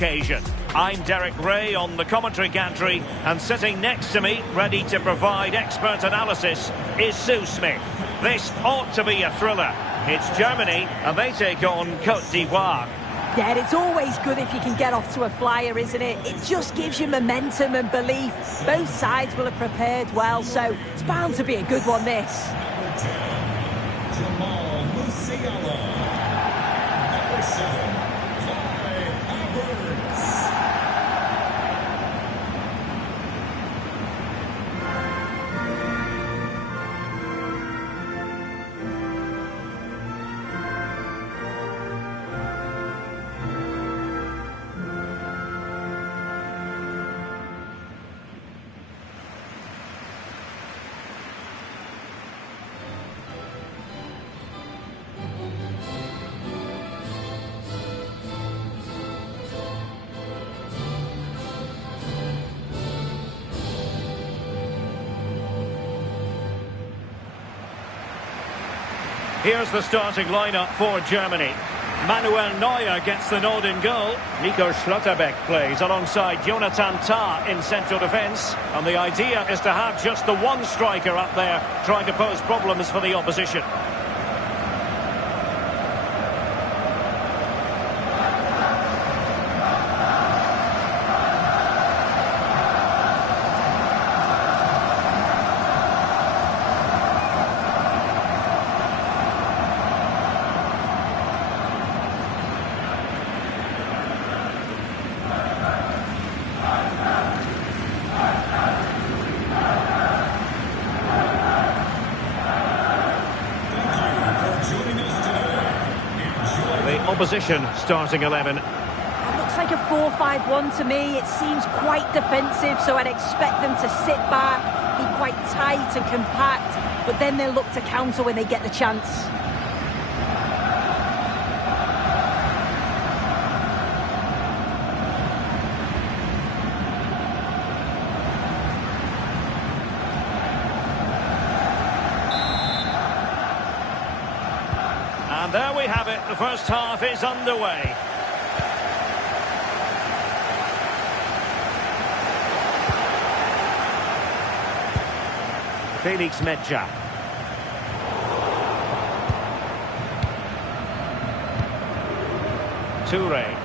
Occasion. I'm Derek Ray on the commentary gantry, and sitting next to me, ready to provide expert analysis, is Sue Smith. This ought to be a thriller. It's Germany, and they take on Cote-D'Ivoire. Yeah, it's always good if you can get off to a flyer, isn't it? It just gives you momentum and belief. Both sides will have prepared well, so it's bound to be a good one, this. Here's the starting lineup for Germany. Manuel Neuer gets the nod in goal. Nico Schlotterbeck plays alongside Jonathan Tah in central defence. And the idea is to have just the one striker up there trying to pose problems for the opposition. Opposition starting 11. It looks like a 4-5-1 to me. It seems quite defensive, so I'd expect them to sit back, be quite tight and compact, but then they'll look to counter when they get the chance. And there we have it, the first half is underway. Felix Medja. Toure.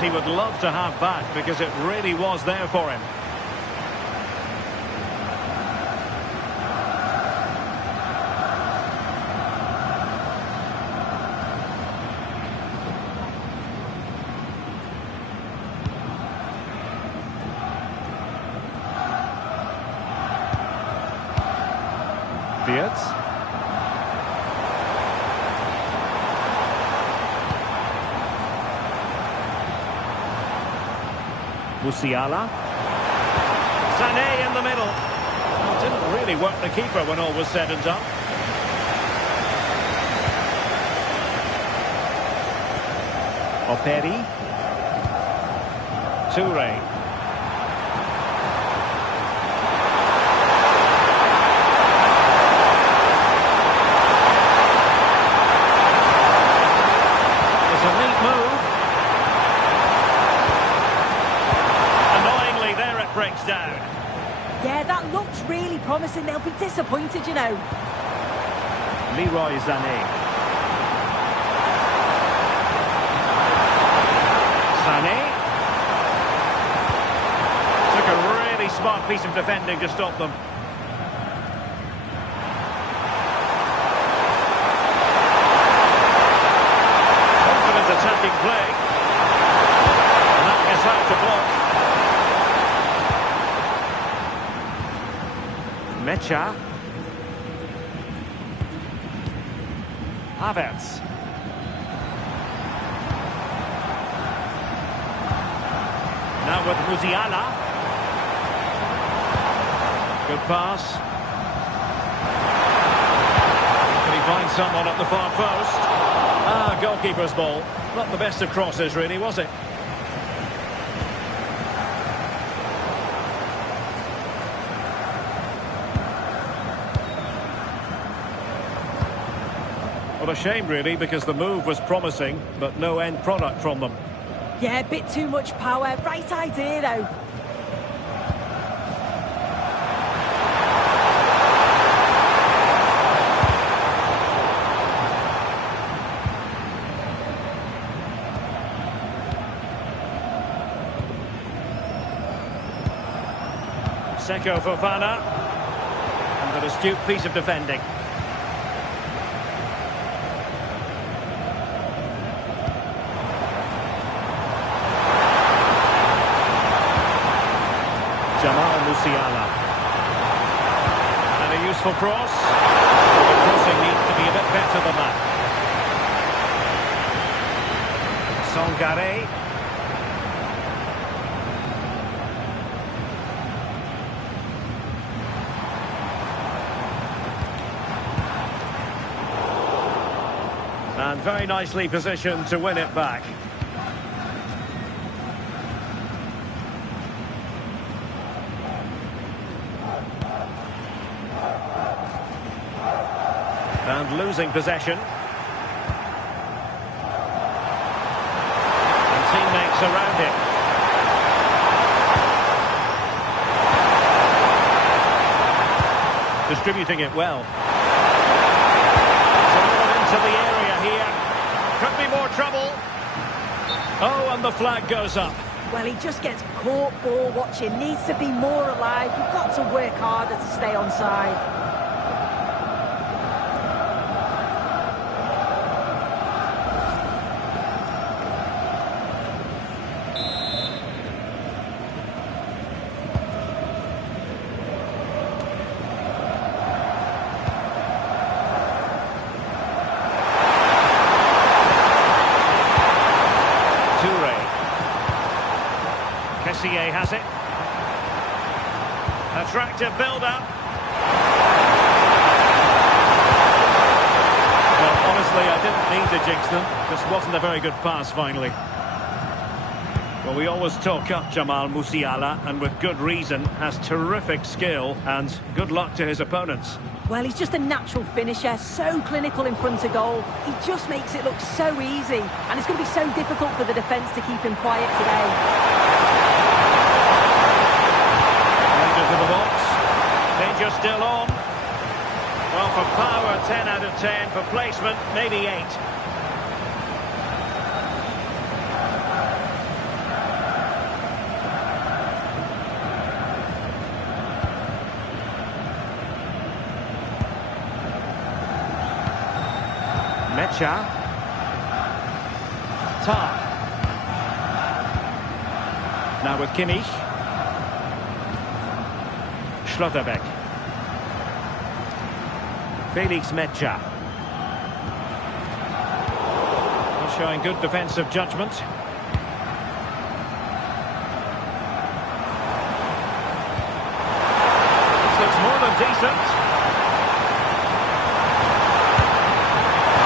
He would love to have back because it really was there for him. Wirtz. Musiala. Sané in the middle. Well, didn't really work the keeper when all was said and done. Operi. Toure. It's a neat move. Breaks down. Yeah, that looks really promising. They'll be disappointed, you know. Leroy Sané. Sané. Took a really smart piece of defending to stop them. Confident attacking play. And that is how to block. Mecha. Havertz. Now with Musiala. Good pass. Can he find someone at the far post? Goalkeeper's ball. Not the best of crosses, really, was it? What a shame, really, because the move was promising, but no end product from them. Yeah, a bit too much power. Right idea, though. Seko Fofana. And an astute piece of defending. Musiala. And a useful cross. The crossing needs to be a bit better than that. Songare. And very nicely positioned to win it back. And losing possession. And teammates around him. Distributing it well. Thrown into the area here. Could be more trouble. Oh, and the flag goes up. Well, he just gets caught ball watching. Needs to be more alive. You've got to work harder to stay onside. Has it. Attractive build-up. Well, honestly, I didn't need to jinx them. This wasn't a very good pass, finally. Well, we always talk up Jamal Musiala, and with good reason, has terrific skill and good luck to his opponents. Well, he's just a natural finisher, so clinical in front of goal. He just makes it look so easy, and it's going to be so difficult for the defence to keep him quiet today. To the box. Danger still on. Well, for power, 10 out of 10. For placement, maybe 8. Mecha. Tar. Now with Kimmich. Schlotterbeck. Felix Mecha. Showing good defensive judgment. This looks more than decent.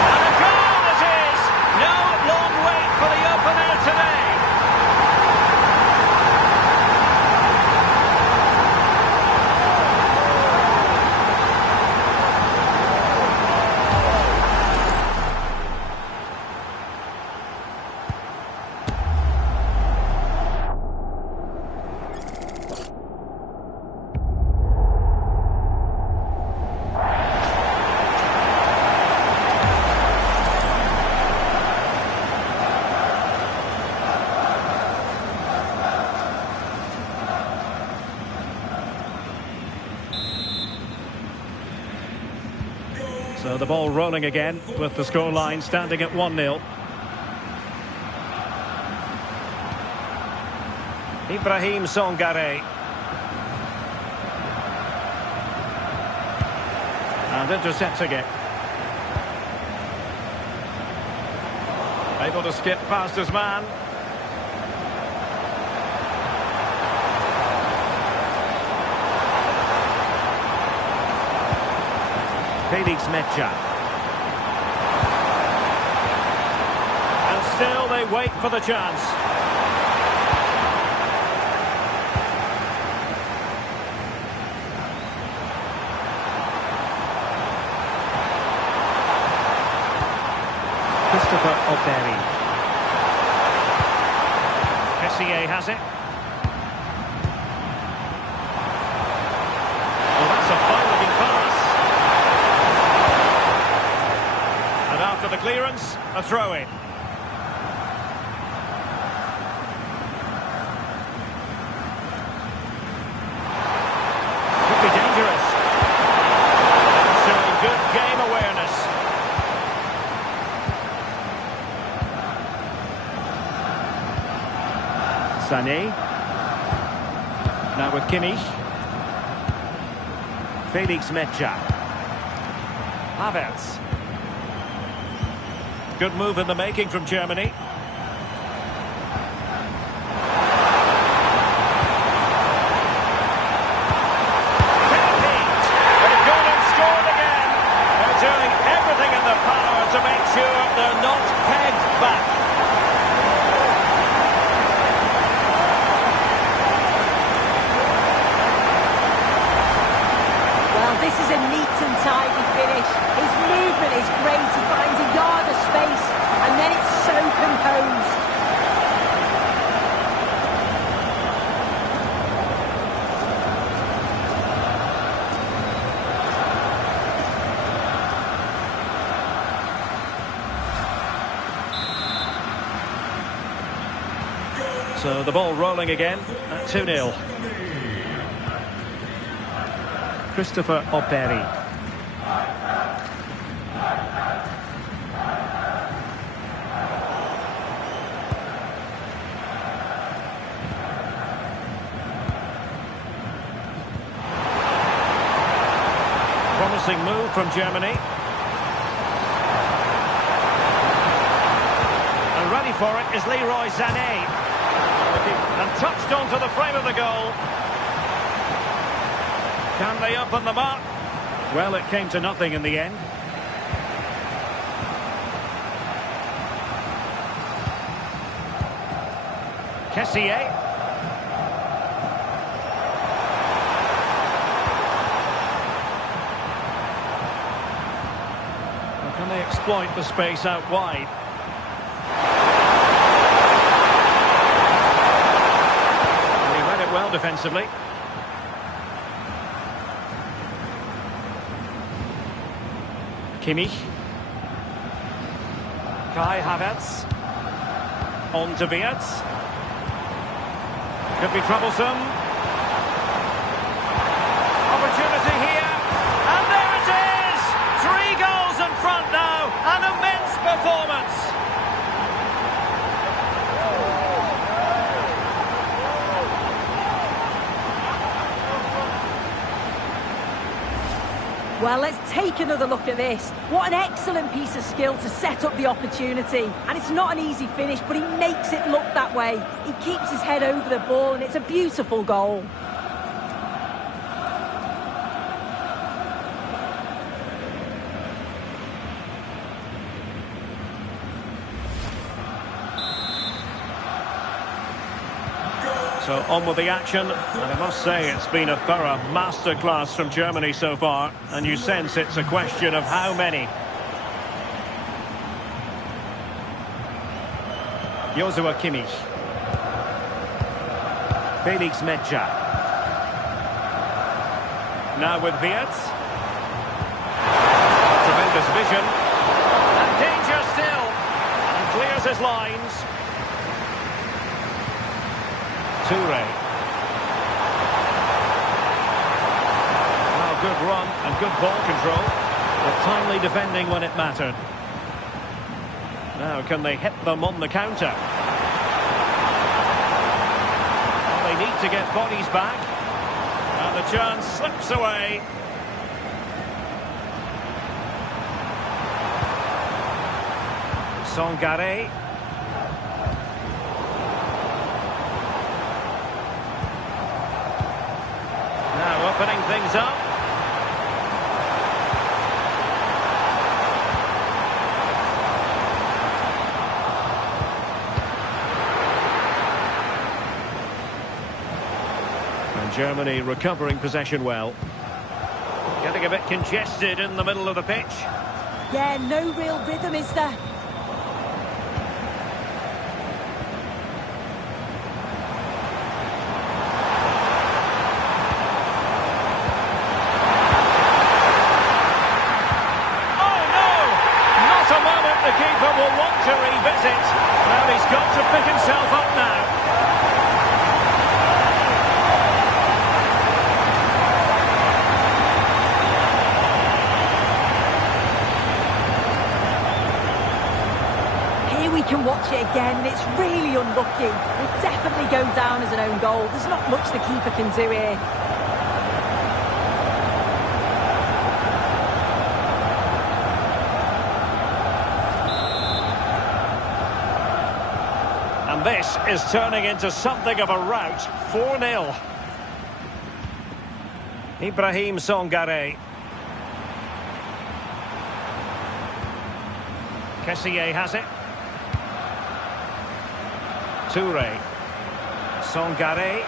And a goal it is! No long wait for the opener today. So the ball rolling again with the scoreline standing at 1-0. Ibrahim Songare. And intercepting it. Able to skip past his man. Felix Mecha. And still they wait for the chance. Kessié has it. Well, that's a fine-looking pass. And after the clearance, a throw-in. Could be dangerous. And showing good game awareness. Sané. Now with Kimmich. Felix Mecha. Havertz. Good move in the making from Germany. They've gone and scored again. They're doing everything in their power to make sure they're not pegged back. This is a neat and tidy finish. His movement is great. He finds a yard of space, and then it's so composed. So the ball rolling again at 2-0. Christopher Operi. Promising move from Germany. And ready for it is Leroy Sané. And touched onto the frame of the goal. Can they open the mark? Well, it came to nothing in the end. Kessié. Well, can they exploit the space out wide? And he read it well defensively. Kimmich. Kai Havertz. On to Wirtz. Could be troublesome. Opportunity here. And there it is! 3 goals in front now. An immense performance. Well, let's take another look at this. What an excellent piece of skill to set up the opportunity. And it's not an easy finish, but he makes it look that way. He keeps his head over the ball, and it's a beautiful goal. So on with the action, and I must say it's been a thorough masterclass from Germany so far, and you sense it's a question of how many. Joshua Kimmich. Felix Mecha. Now with Wirtz. Tremendous vision. And danger still. And clears his lines. Toure. Well, good run and good ball control, but timely defending when it mattered. Now, can they hit them on the counter? Well, they need to get bodies back, and the chance slips away. Sangare. Now opening things up. And Germany recovering possession well. Getting a bit congested in the middle of the pitch. Yeah, no real rhythm, is there? watch it again, and it's really unlucky. It'll definitely go down as an own goal. There's not much the keeper can do here. And this is turning into something of a rout. 4-0. Ibrahim Songare. Kessié has it. Touré. Songare.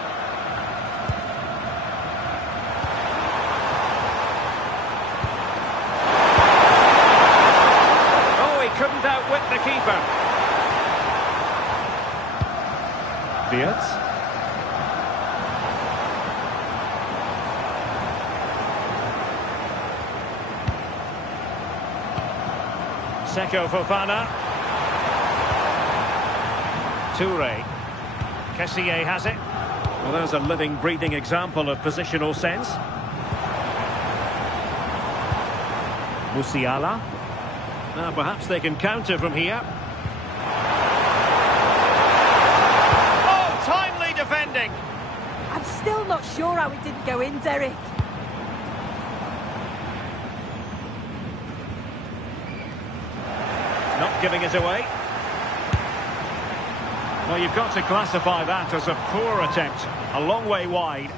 Oh, he couldn't outwit the keeper. Wirtz. Seko Fofana. Touré. Kessié has it. Well, there's a living, breathing example of positional sense. Musiala. Now, perhaps they can counter from here. Oh, timely defending. I'm still not sure how it didn't go in, Derek. Not giving it away. Well, you've got to classify that as a poor attempt. A long way wide.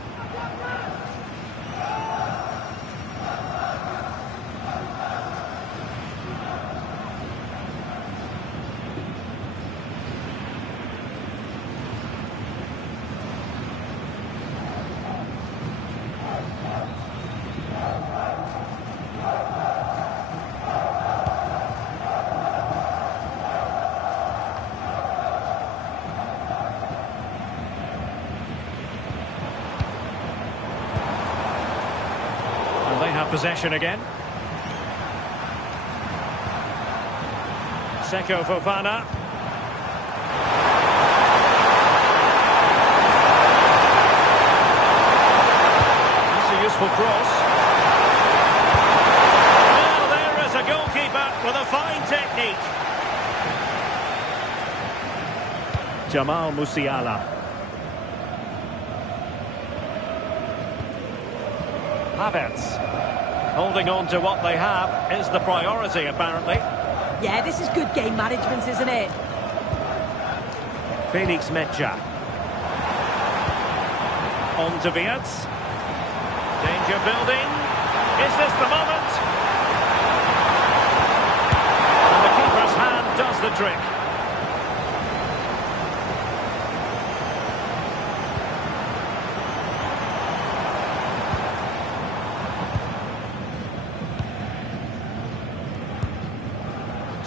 They have possession again. Seko Fofana. That's a useful cross. Well, there is a goalkeeper with a fine technique. Jamal Musiala. Havertz. Holding on to what they have is the priority, apparently. Yeah, this is good game management, isn't it? Felix Mecha. On to Wirtz. Danger building. Is this the moment? And the keeper's hand does the trick.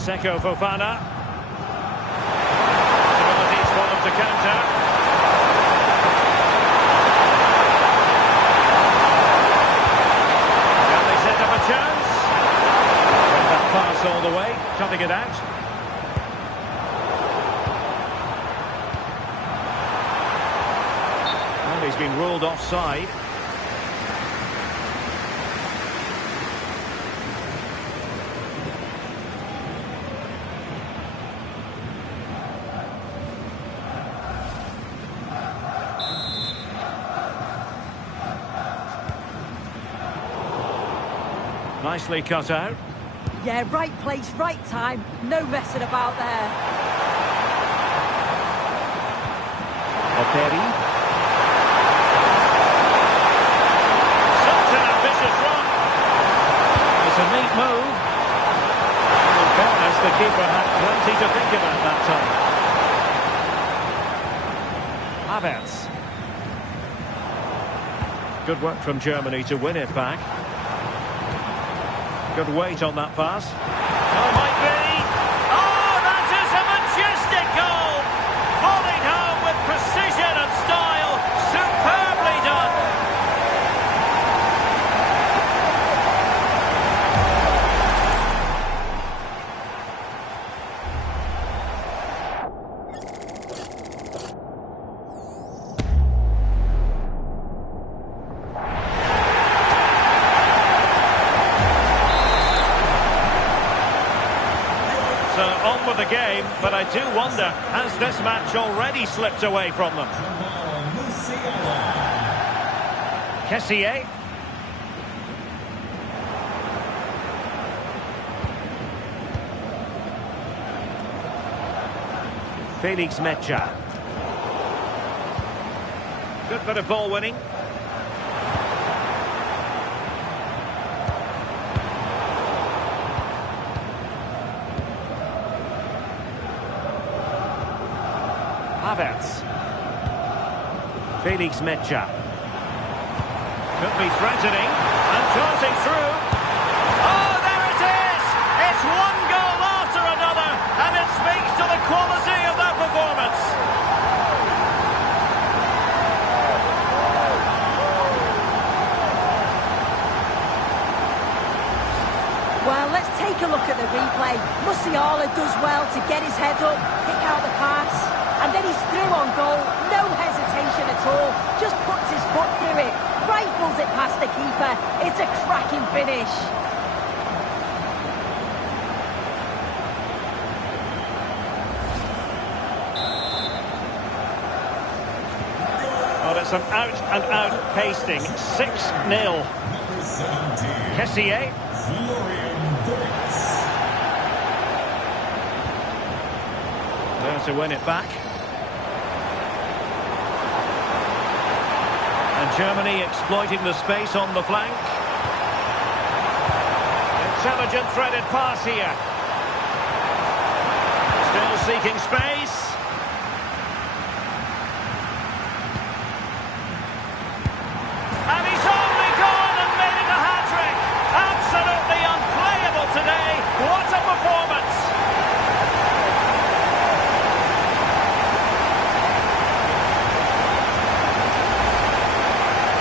Seko Fofana. Possibilities for them to counter. Can they set up a chance? That pass all the way, cutting it out. Well, he's been ruled offside. Nicely cut out. Yeah, right place, right time. No messing about there. Operi. Such an ambitious run. It's a neat move. In fairness, the keeper had plenty to think about that time. Havertz. Good work from Germany to win it back. Good weight on that pass. Oh, might be. Oh, that is a majestic goal. Falling home with precision and style. Superbly done. on with the game, but I do wonder, has this match already slipped away from them? Kessié. Felix Mecha. Good bit of ball winning. Havertz. Felix Mecha. Could be threatening and charging through. Oh, there it is! It's one goal after another, and it speaks to the quality of that performance. Well, let's take a look at the replay. Musiala does well to get his head up, pick out the pass, and then he's through on goal. No hesitation at all. Just puts his foot through it, rifles it past the keeper. It's a cracking finish. Well, it's an out-and-out pasting. 6-0. Kessié. There to win it back. And Germany exploiting the space on the flank. Intelligent threaded pass here. Still seeking space. And he's only gone and made it a hat-trick. Absolutely unplayable today. What a performance.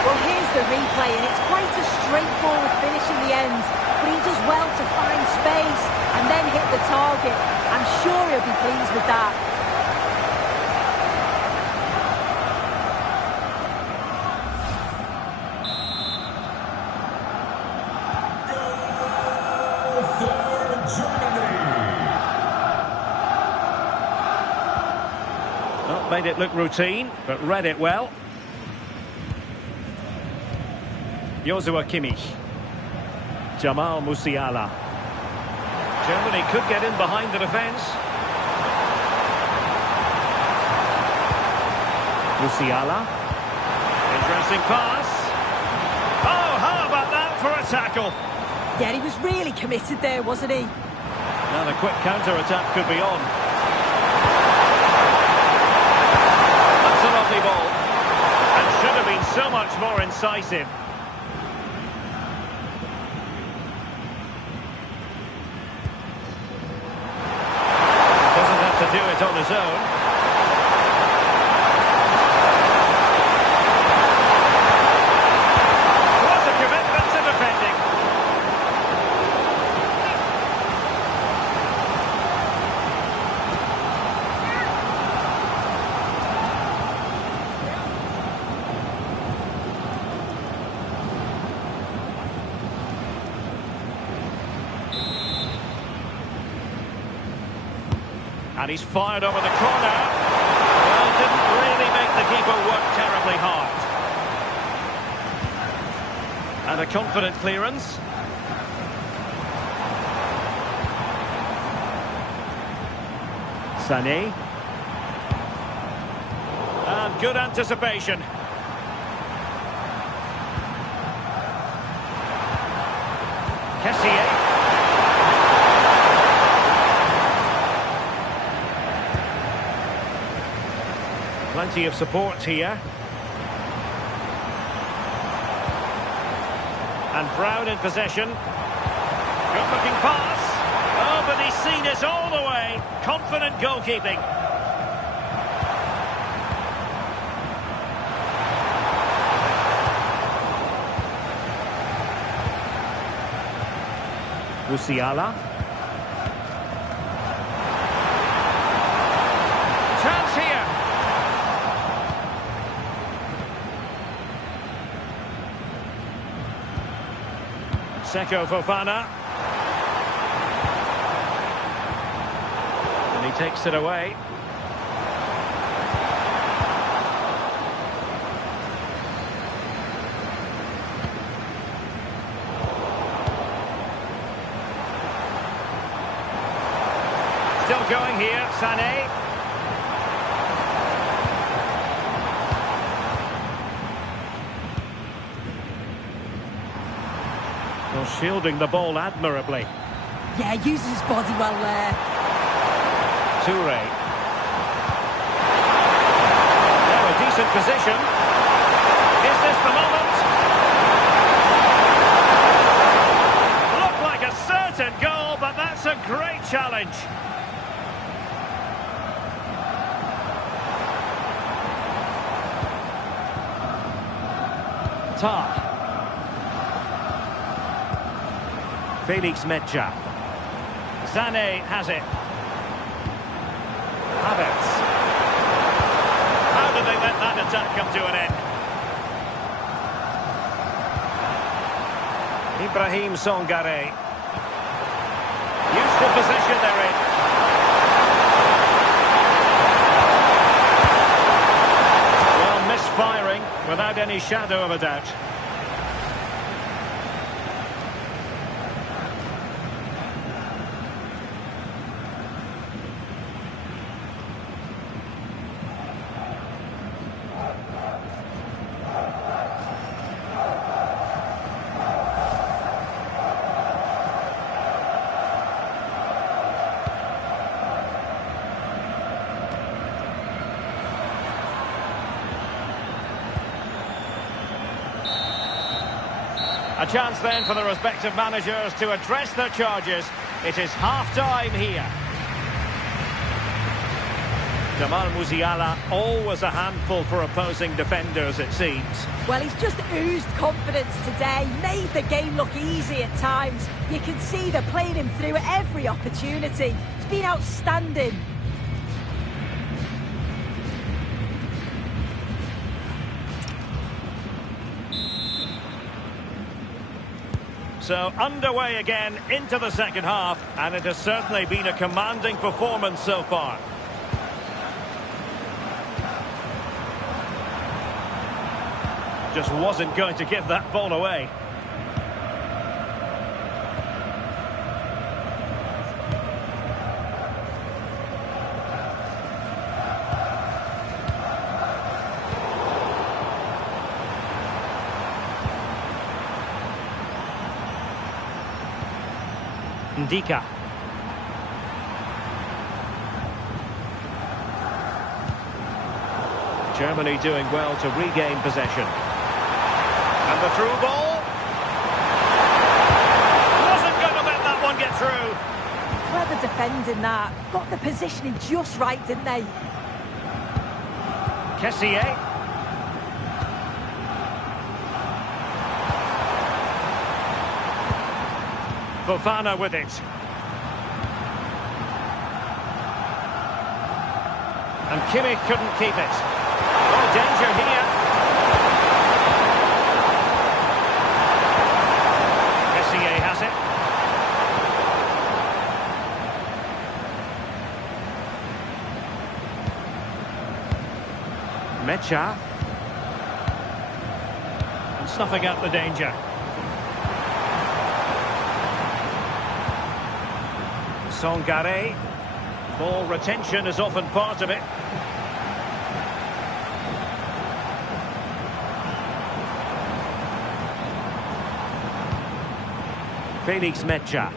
Well, here's the replay, and it's quite a straightforward finish in the end. But he does well to find space and then hit the target. I'm sure he'll be pleased with that. Well, made it look routine, but read it well. Joshua Kimmich. Jamal Musiala. Germany could get in behind the defence. Musiala. Interesting pass. Oh, how about that for a tackle? Yeah, he was really committed there, wasn't he? Now the quick counter-attack could be on. That's a lovely ball. And should have been so much more incisive. To do it on his own. What a commitment to defending. And he's fired over the corner. Well, didn't really make the keeper work terribly hard. And a confident clearance. Sané. And good anticipation. Kessié. Plenty of support here. And Brown in possession. Good looking pass. Oh, but he's seen it all the way. Confident goalkeeping. Musiala. Chance here. Seko Fofana. takes it away. Still going here, Sané. Well, shielding the ball admirably. Yeah, uses his body well there. Toure. Now a decent position. Is this the moment? Looked like a certain goal, but that's a great challenge. Tar. Felix Medja. Sané has it. Havertz. How did they let that attack come to an end? Ibrahim Songare. Useful position they're in. Well, misfiring without any shadow of a doubt. A chance then for the respective managers to address their charges. It is half-time here. Jamal Musiala, always a handful for opposing defenders, it seems. Well, he's just oozed confidence today, made the game look easy at times. You can see they're playing him through at every opportunity. It's been outstanding. So underway again into the second half, and it has certainly been a commanding performance so far. Just wasn't going to give that ball away. Ndika. Germany doing well to regain possession. And the through ball. Wasn't going to let that one get through. Clever defending that. Got the positioning just right, didn't they? Kessié. Fofana with it. And Kimmich couldn't keep it. Oh, danger here. Kessié has it. Mecha. And snuffing out the danger. Songare. Ball retention is often part of it. Felix Medja.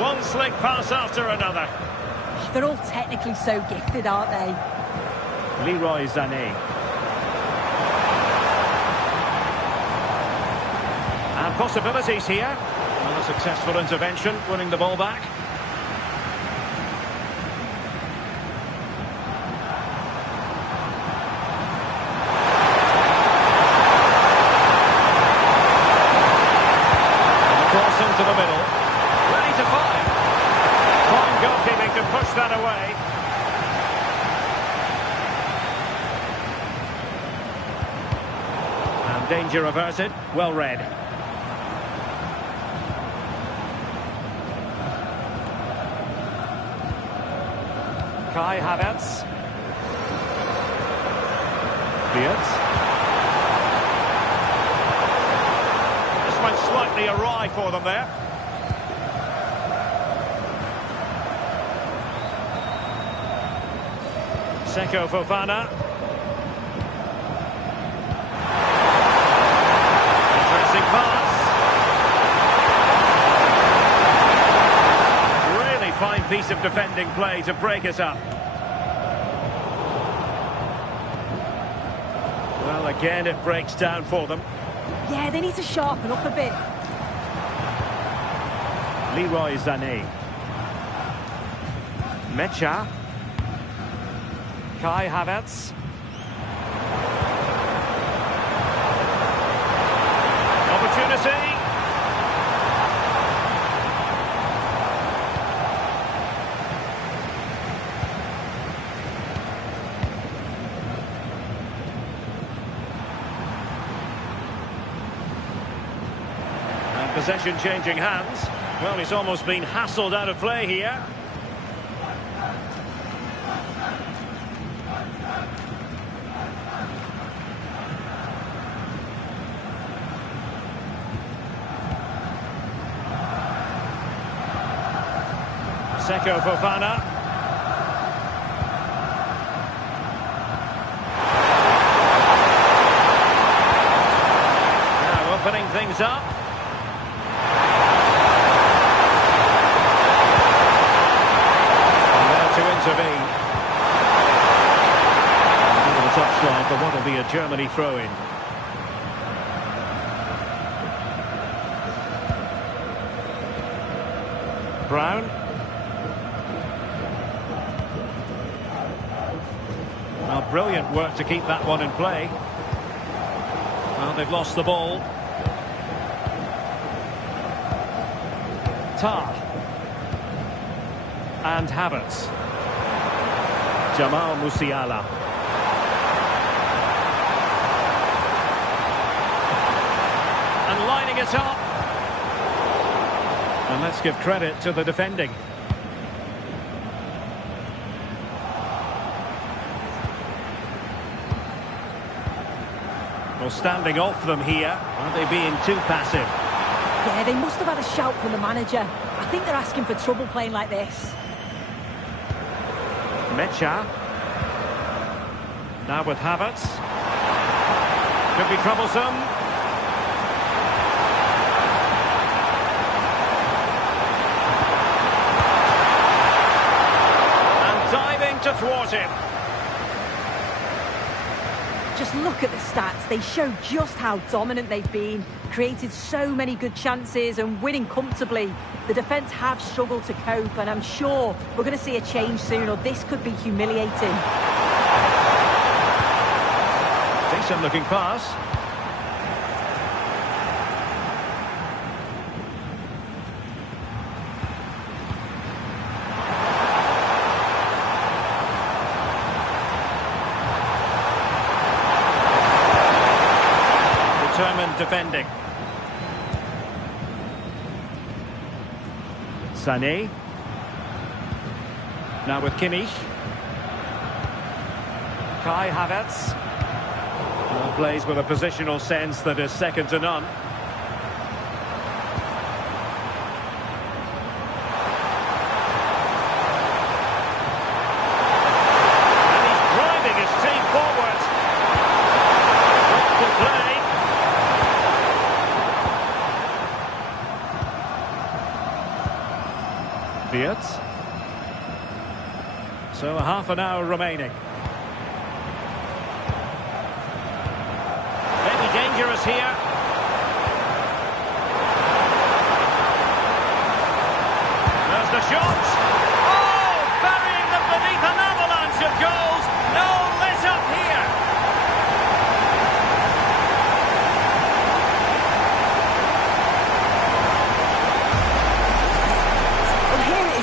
One slick pass after another. They're all technically so gifted, aren't they? Leroy Sané. And possibilities here. And a successful intervention, winning the ball back. Cross into the middle. Ready to fire. Fine goalkeeping to push that away. And Danger averted. Well read. Kai Havertz. Beards. This went slightly awry for them there. Seko Fofana. Interesting pass. Really fine piece of defending play to break it up. Well, again, it breaks down for them. Yeah, they need to sharpen up a bit. Leroy Sané. Mecha. Kai Havertz. Opportunity. And possession changing hands. Well, he's almost been hassled out of play here. Seko Fofana. Now opening things up. And there to intervene. Into the touchline for what will be a Germany throw-in. Brown. Well, brilliant work to keep that one in play. Well, they've lost the ball. Tar. And Havertz. Jamal Musiala. And lining it up. And let's give credit to the defending. Well, standing off them here. Are they being too passive? Yeah, they must have had a shout from the manager. I think they're asking for trouble playing like this. Mecha. Now with Havertz. Could be troublesome. And diving to thwart him. Just look at the stats. They show just how dominant they've been. Created so many good chances and winning comfortably. The defence have struggled to cope, and I'm sure we're going to see a change soon, or this could be humiliating. Decent looking pass. Determined defending. Sané. Now with Kimmich. Kai Havertz. Well, plays with a positional sense that is second to none. And he's driving his team forward. Good play. Beards. So a half an hour remaining. Maybe dangerous here. There's the shot. Oh, burying them beneath an avalanche of goals. No let up here.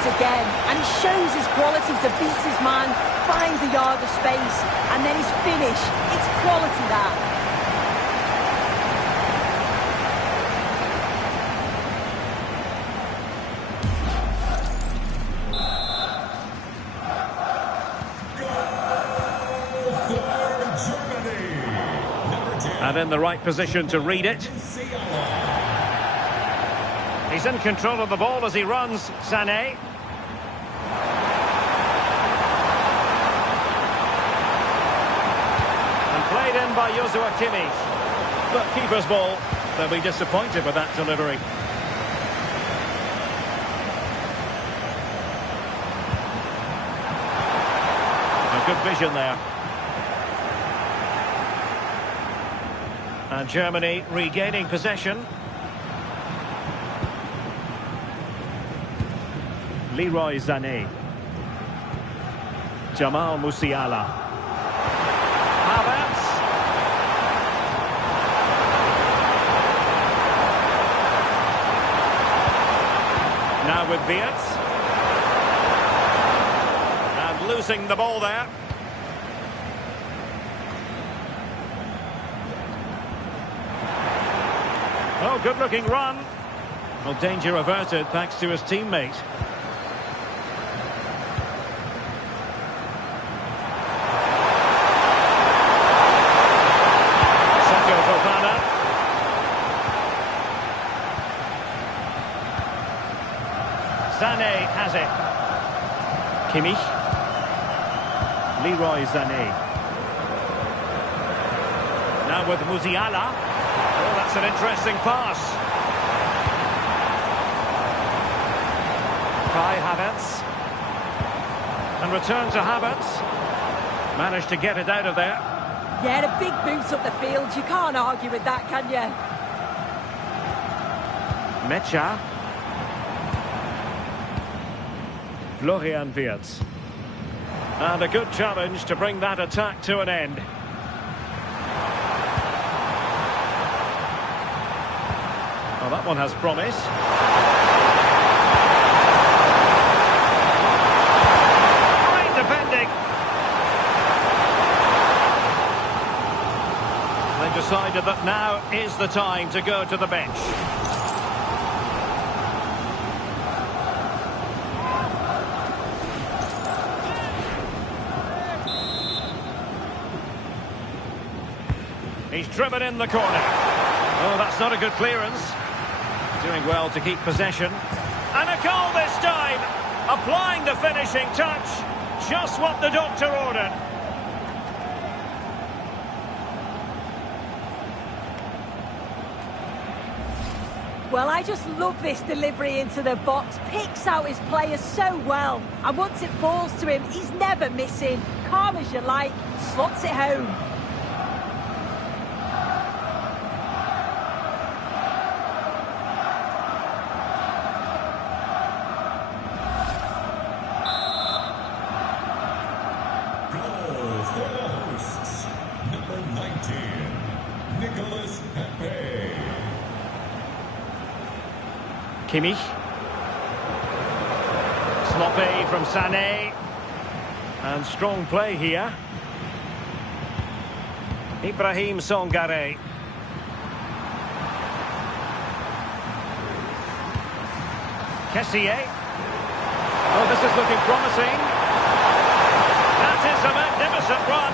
Again, and he shows his quality to beat his man, finds a yard of space, and then his finish. It's quality, that. And in the right position to read it. He's in control of the ball as he runs, Sané. And played in by Joshua Kimmich. But keeper's ball, they'll be disappointed with that delivery. A good vision there. And Germany regaining possession. Leroy Sané. Jamal Musiala. Havertz. Now with Wirtz. And losing the ball there. Oh, good-looking run. Well, danger averted thanks to his teammate. Sané has it. Kimmich. Leroy Sané. Now with Musiala. Oh, that's an interesting pass. Kai Havertz. And return to Havertz. Managed to get it out of there. Yeah, a big boot up the field. You can't argue with that, can you? Mecha. Florian Wirtz. And a good challenge to bring that attack to an end. Well, that one has promise. Great defending. They've decided that now is the time to go to the bench. He's driven in the corner. Oh, that's not a good clearance. Doing well to keep possession. And a goal this time. Applying the finishing touch. Just what the doctor ordered. Well, I just love this delivery into the box. Picks out his players so well. And once it falls to him, he's never missing. Calm as you like. Slots it home. Kimmich. Sloppy from Sané. And strong play here. Ibrahim Songare. Kessié. Oh, this is looking promising. That is a magnificent run.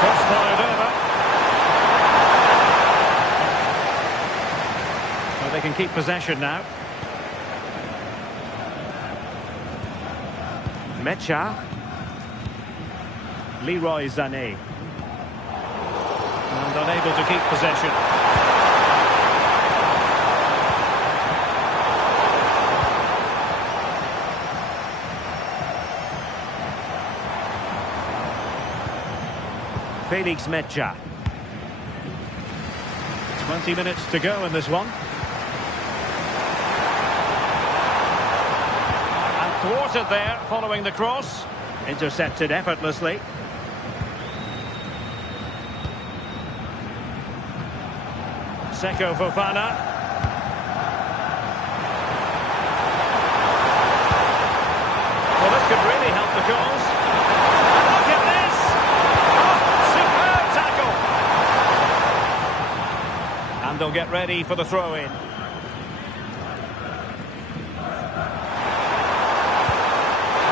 Cross-fired over. They can keep possession now. Mecha. Leroy Sané. And unable to keep possession. Felix Mecha. 20 minutes to go in this one. Thwarted there, following the cross. Intercepted effortlessly. Seko Fofana. Well, this could really help the cause. And look at this! Oh, superb tackle! And they'll get ready for the throw-in.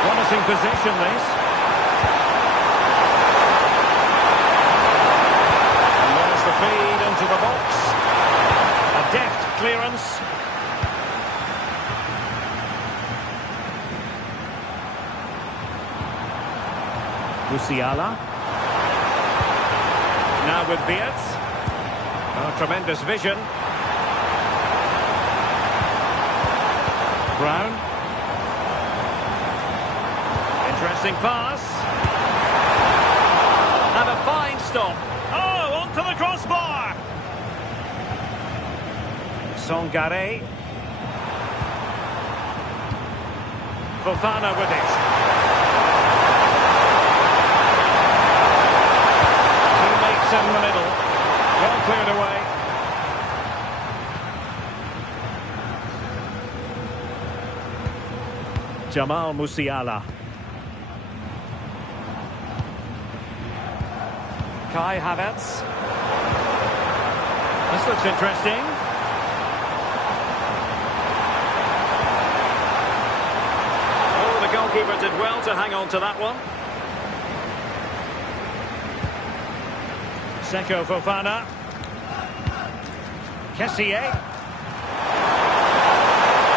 Promising position, this. speed into the box. A deft clearance. Musiala. Now with Beats. Oh, tremendous vision. Brown. Interesting pass. And a fine stop. Oh, onto the crossbar. Songare. Fofana with it. Teammates in the middle. Well cleared away. Jamal Musiala. Kai Havertz. This looks interesting. Oh, the goalkeeper did well to hang on to that one. Seko Fofana. Kessié.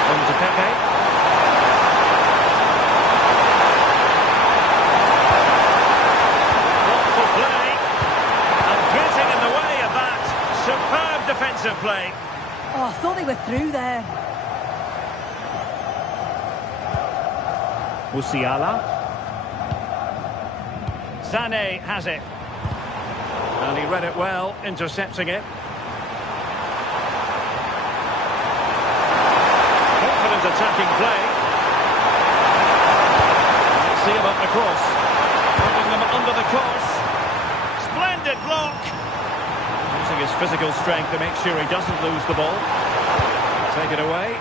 On to Pepe. Superb defensive play. Oh, I thought they were through there. Musiala. Sané has it. And he read it well, intercepting it. Confident attacking play. Let's see about the cross. Putting them under the course. Splendid block. Using his physical strength to make sure he doesn't lose the ball. Take it away.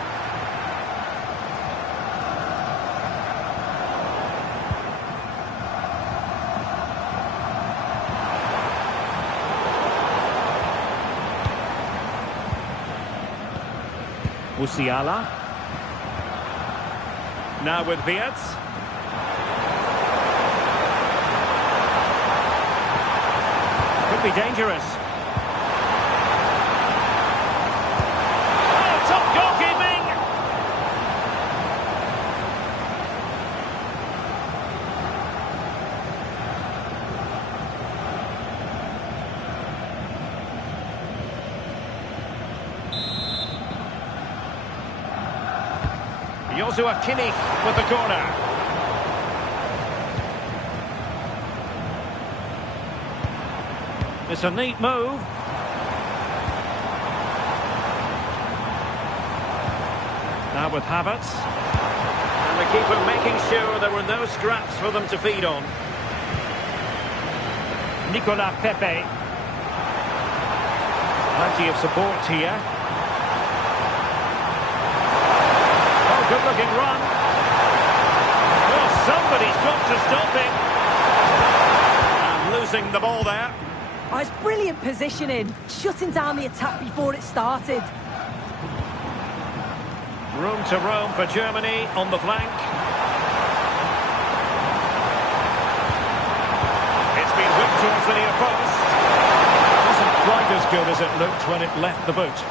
Musiala. Now with Beats. Could be dangerous. Joshua Kimmich with the corner. It's a neat move. Now with Havertz. And the keeper making sure there were no scraps for them to feed on. Nicolas Pepe. Plenty of support here. Good looking run. Well, somebody's got to stop him. And losing the ball there. Oh, it's brilliant positioning. Shutting down the attack before it started. Room to roam for Germany on the flank. It's been whipped towards the near post. It wasn't quite as good as it looked when it left the boot.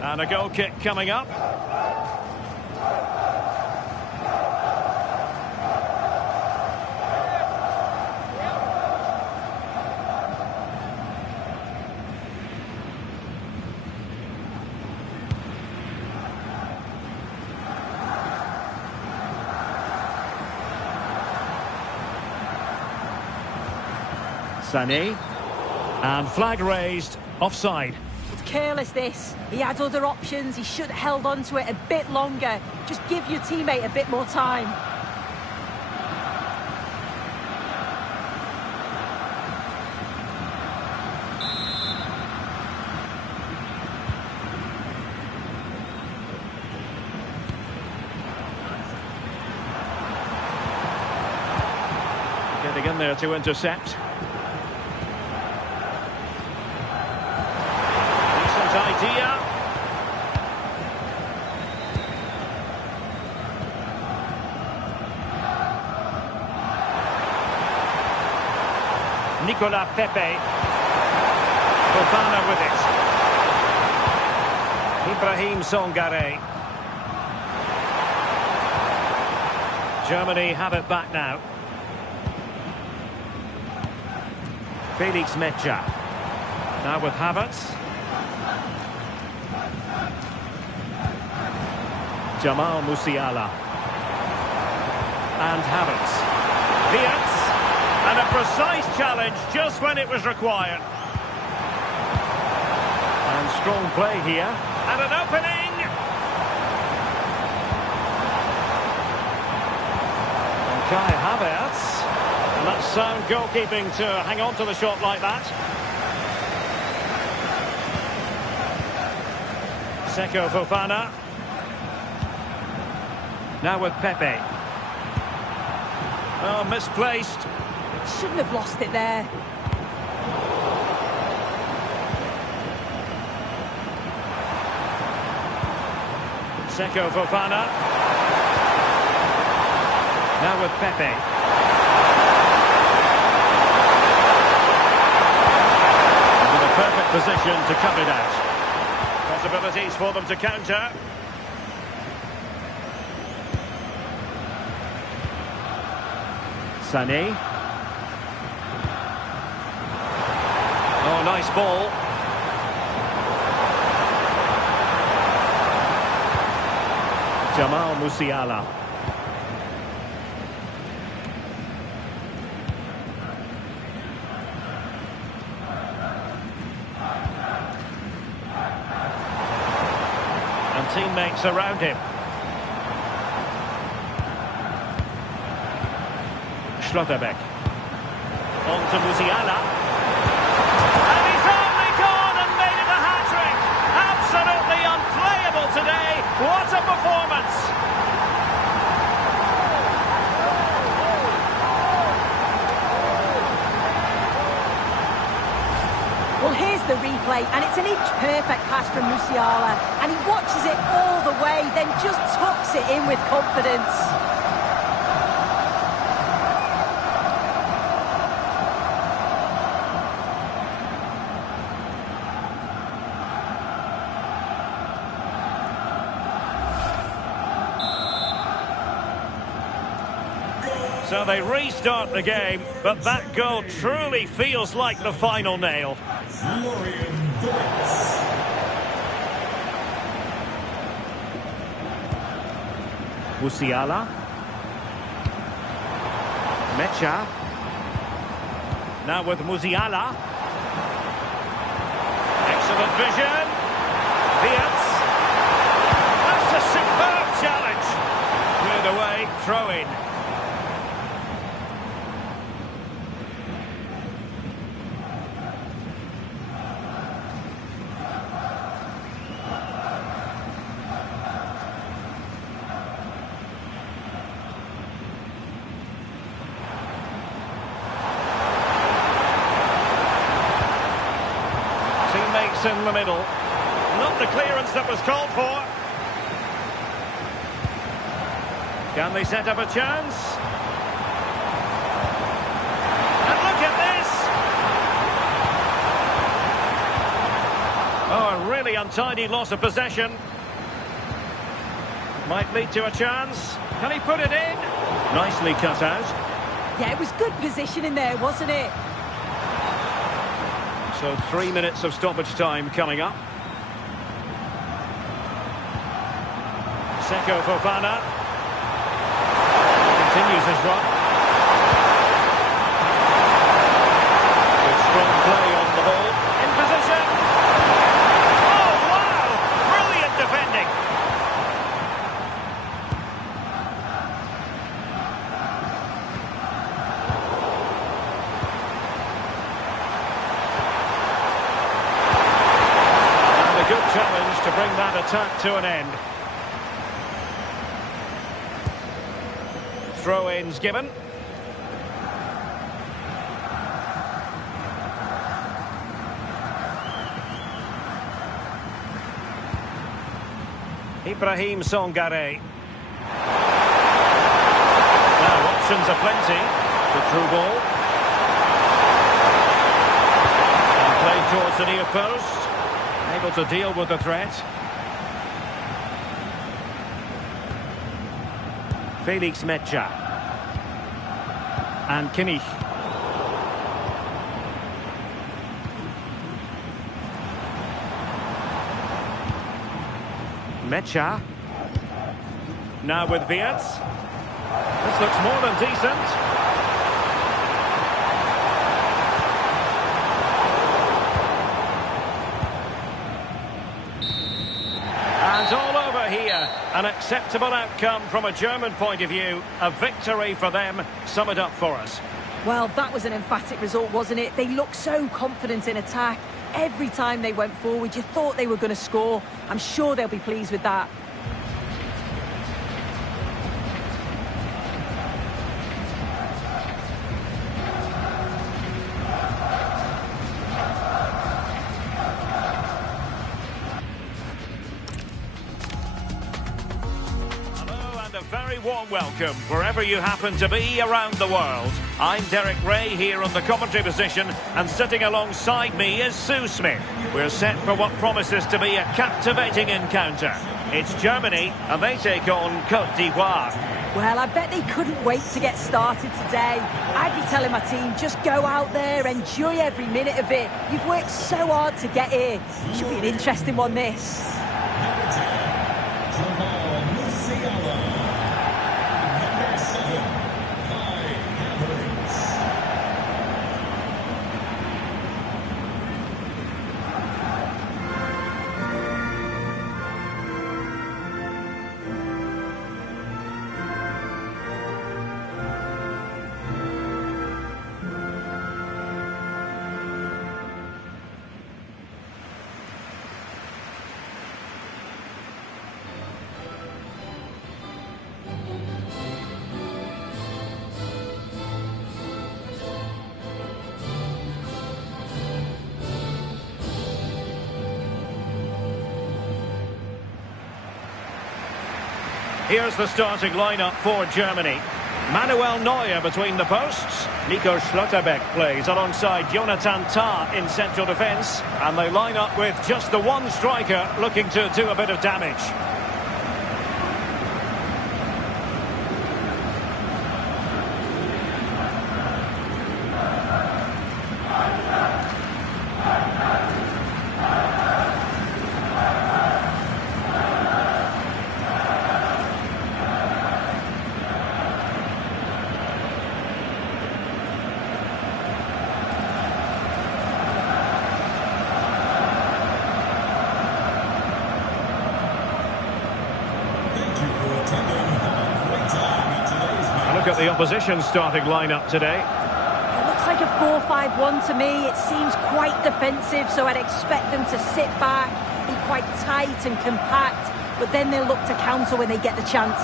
And a goal kick coming up. Sané. And flag raised, offside. Careless this. He had other options. He should have held on to it a bit longer. Just give your teammate a bit more time. Getting in there to intercept. Idea. Nicolas Pepe. Fofana with it. Ibrahim Songare. Germany have it back now. Felix Mecha. Now with Havertz. Jamal Musiala. And Havertz. Vietz. And a precise challenge just when it was required. And strong play here. And an opening. And Kai Havertz. And that's sound goalkeeping to hang on to the shot like that. Seko Fofana. Now with Pepe. Oh, misplaced. Shouldn't have lost it there. Seko Fofana. Now with Pepe. In a perfect position to cut it out. Possibilities for them to counter. Sané. Oh, nice ball. Jamal Musiala. And teammates around him. Schlotterbeck. On to Musiala. And he's only gone and made it a hat-trick. Absolutely unplayable today. What a performance. Well, here's the replay, and it's an inch-perfect pass from Musiala. And he watches it all the way, then just tucks it in with confidence. So they restart the game, but that goal truly feels like the final nail. Musiala. Mecha. Now with Musiala. Excellent vision. Vietz. That's a superb challenge. Cleared away, throw in. Teammates in the middle. Not the clearance that was called for. Can they set up a chance? And look at this! Oh, a really untidy loss of possession. Might lead to a chance. Can he put it in? Nicely cut out. Yeah, it was good positioning there, wasn't it? So 3 minutes of stoppage time coming up. Seko Fofana continues his run. Good strong play on the ball. In position. Oh, wow! Brilliant defending. Good challenge to bring that attack to an end. Throw-ins given. Ibrahim Songare. Now options are plenty. The through ball. to near post. Able to deal with the threat. Felix Mecha. And Kimmich. Mecha. Now with Wirtz. This looks more than decent. And all over here. An acceptable outcome from a German point of view. A victory for them. Sum it up for us. Well, that was an emphatic result, wasn't it? They looked so confident in attack. Every time they went forward, you thought they were going to score. I'm sure they'll be pleased with that. Very warm welcome wherever you happen to be around the world. I'm Derek Ray here on the commentary position, and sitting alongside me is Sue Smith. We're set for what promises to be a captivating encounter. It's Germany and they take on Cote-D'Ivoire. Well, I bet they couldn't wait to get started today. I'd be telling my team, just go out there, enjoy every minute of it. You've worked so hard to get here. Should be an interesting one, this. Here's the starting lineup for Germany. Manuel Neuer between the posts. Nico Schlotterbeck plays alongside Jonathan Tah in central defence. And they line up with just the one striker looking to do a bit of damage. Look at the opposition starting lineup today. It looks like a 4-5-1 to me. It seems quite defensive, so I'd expect them to sit back, be quite tight and compact, but then they'll look to counter when they get the chance.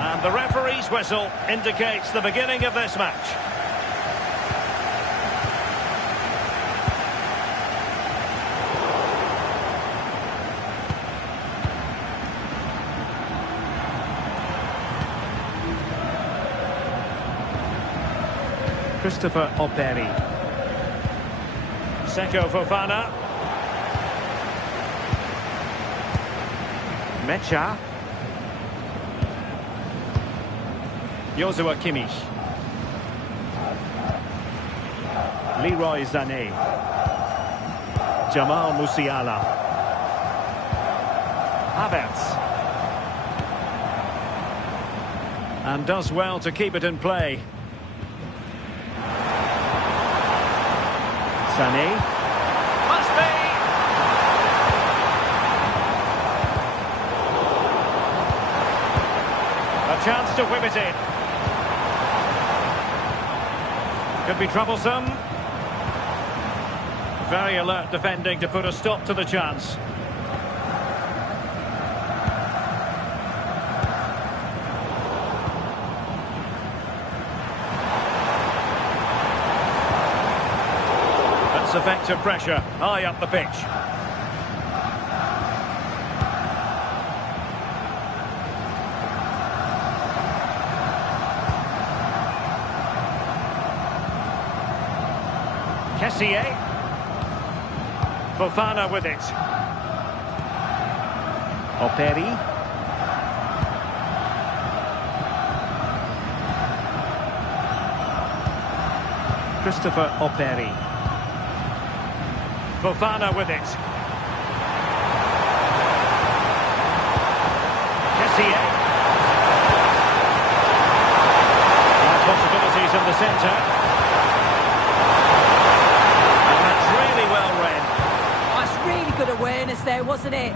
And the referee's whistle indicates the beginning of this match. Christopher Operi. Seko Fofana. Mecha. Joshua Kimmich. Leroy Sané. Jamal Musiala. Havertz. And does well to keep it in play. Sané. Must be! A chance to whip it in. Could be troublesome. Very alert defending to put a stop to the chance. That's effective pressure high up the pitch. Kessié. Fofana with it. Operi. Christopher Operi. Fofana with it. Kessié. Possibilities in the centre. And that's really well read. That's really good awareness there, wasn't it?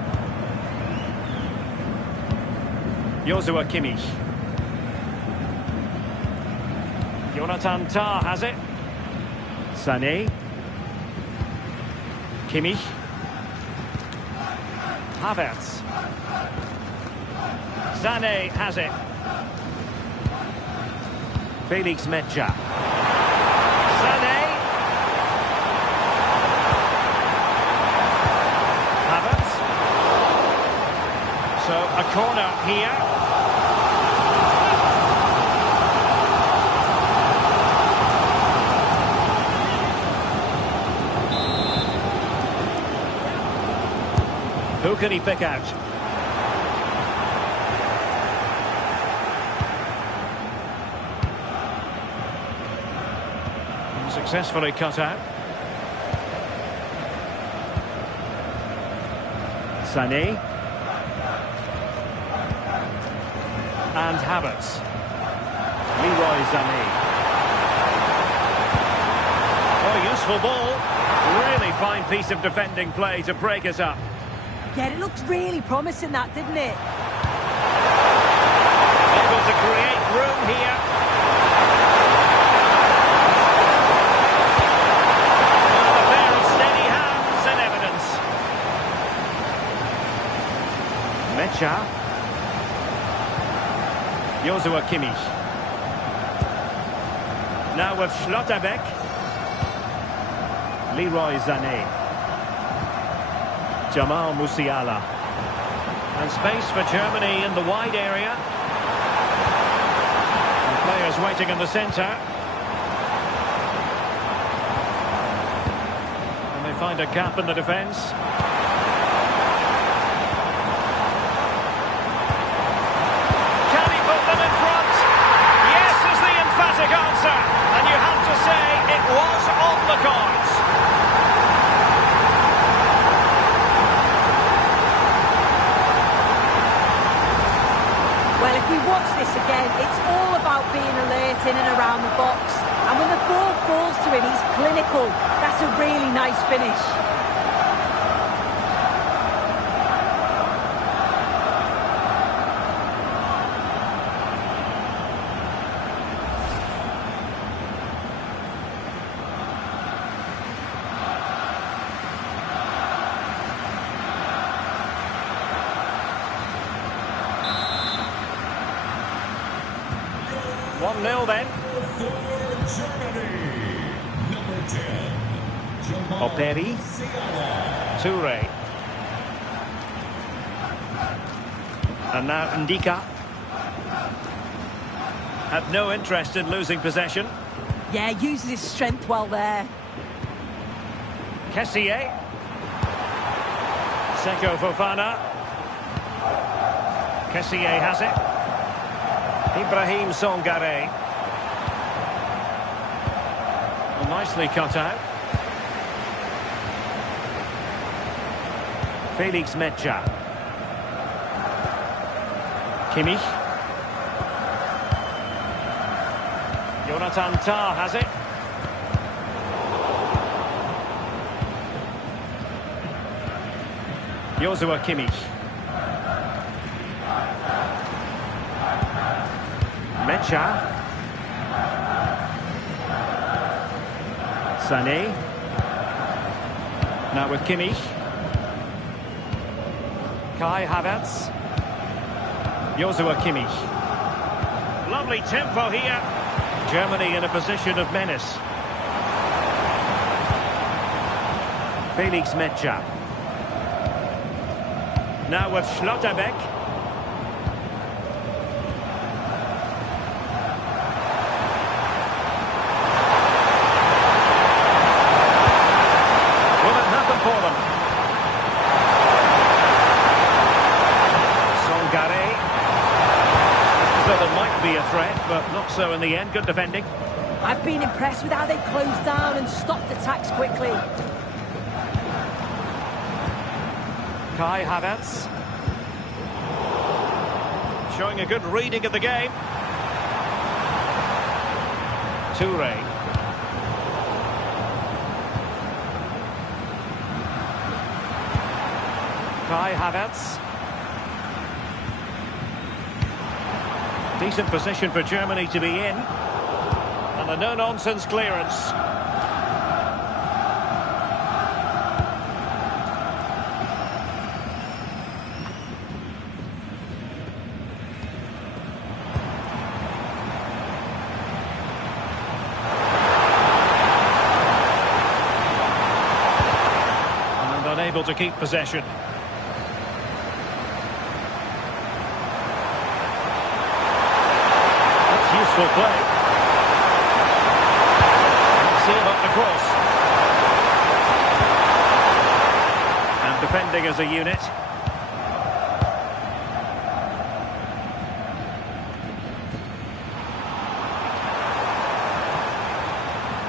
Joshua Kimmich. Jonathan Tah has it. Sané. Kimmich. Havertz. Sané has it. Felix Metja. Sané. Havertz. So a corner here. Who can he pick out? Successfully cut out. Sané. And Havertz. Leroy Sané. Oh, useful ball. Really fine piece of defending play to break us up. Yeah, it looked really promising, that, didn't it? Able to create room here. Well, a pair of steady hands and evidence. Mecha. Joshua Kimmich. Now with Schlotterbeck. Leroy Sané. Jamal Musiala. And space for Germany in the wide area. And players waiting in the centre. And they find a gap in the defence. Can he put them in front? Yes is the emphatic answer. And you have to say it was on the cards. Well, if we watch this again, it's all about being alert in and around the box. And when the ball falls to him, he's clinical. That's a really nice finish. Nil then. Operi. Toure. And now Ndika. Had no interest in losing possession. Yeah, uses his strength well there. Kessié. Seko Fofana. Kessié has it. Ibrahim Songare. Well, nicely cut out. Felix Metja. Kimmich. Jonathan Tah has it. Joshua Kimmich. Mecha. Sané. Now with Kimmich. Kai Havertz. Joshua Kimmich. Lovely tempo here. Germany in a position of menace. Felix Mecha. Now with Schlotterbeck. so in the end. Good defending. I've been impressed with how they've closed down and stopped attacks quickly. Kai Havertz. Showing a good reading of the game. Toure. Kai Havertz. Decent position for Germany to be in. And a no-nonsense clearance. And unable to keep possession. That's useful play. See him up the cross. And defending as a unit.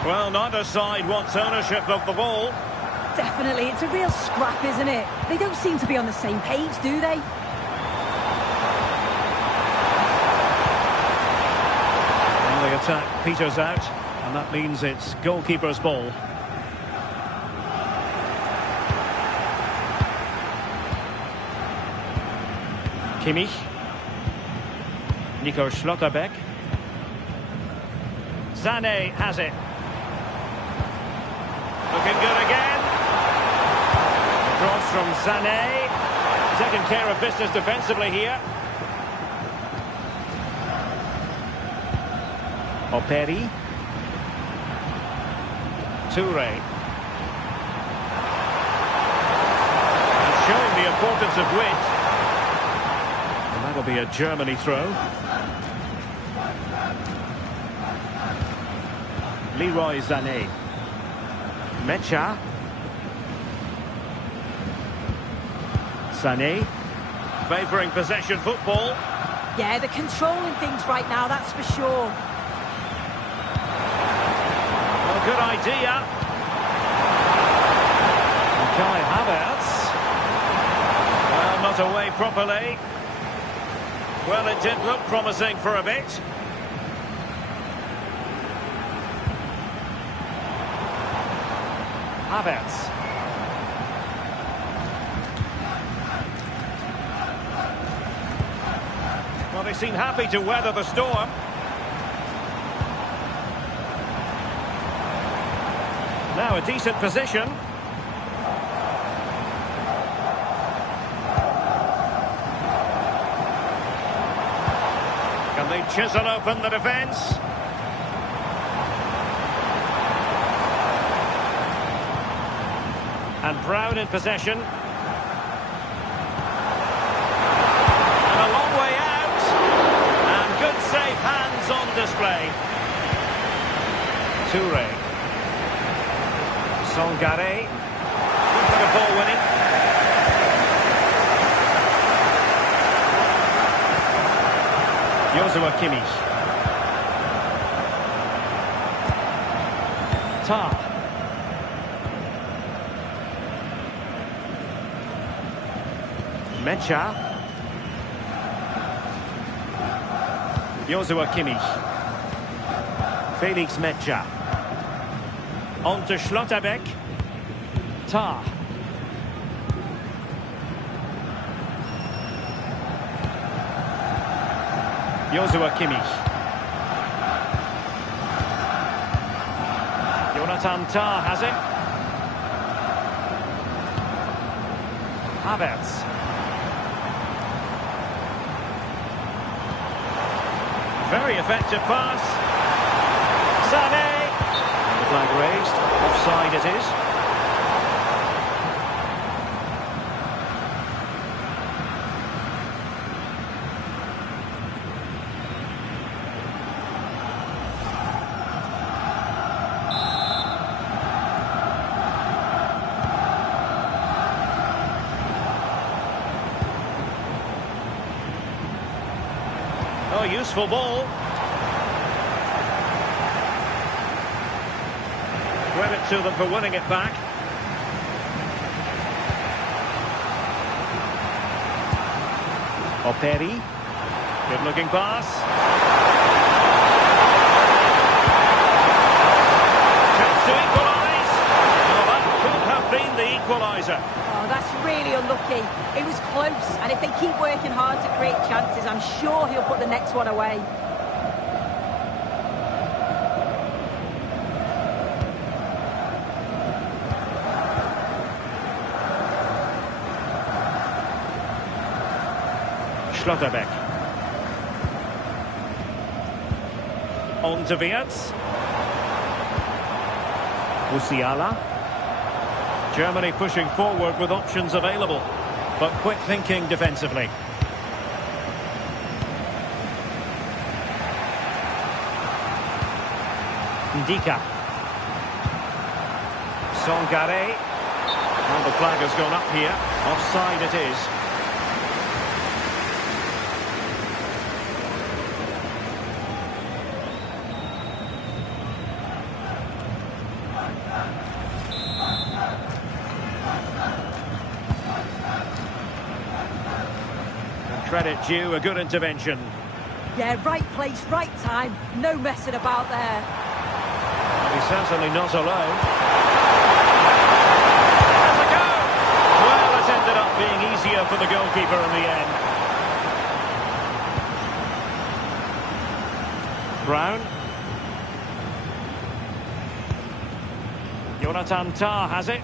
Well, neither side wants ownership of the ball. Definitely, it's a real scrap, isn't it? They don't seem to be on the same page, do they? Well, the attack peters out. And that means it's goalkeeper's ball. Kimmich. Nico Schlotterbeck. Sané has it. Looking good again. Cross from Sané. Taking care of business defensively here. Operi. Toure. And showing the importance of width. And that'll be a Germany throw. Leroy Sané. Mecha. Sané. Favouring possession football. Yeah, they're controlling things right now, that's for sure. Good idea. Kai Havertz. Well, not away properly. Well, it did look promising for a bit. Havertz. Well, they seem happy to weather the storm. Now a decent position. Can they chisel open the defence? And Brown in possession. And a long way out. And good safe hands on display. Toure. Songare. Good for the ball winning. Joshua Kimmich. Tar. Mecha. Joshua Kimmich. Felix Mecha. On to Schlotterbeck. Tar. Joshua Kimmich. Jonathan Tah has it. Havertz. Very effective pass. Sané. The flag raised. Offside it is. Oh, useful ball. credit to them for winning it back. Operi. Good looking pass. Chance to equalise. Well, that could have been the equaliser. Oh, that's really unlucky. It was close, and if they keep working hard to create chances, I'm sure he'll put the next one away. Schlotterbeck. On to Wirtz. Musiala. Germany pushing forward with options available, but quick thinking defensively. Ndika. Songare. Well, the flag has gone up here. Offside it is. Credit due, a good intervention. Yeah, right place, right time. No messing about there. He's certainly not alone. Has a go! Well, it ended up being easier for the goalkeeper in the end. Brown. Jonathan Tah has it.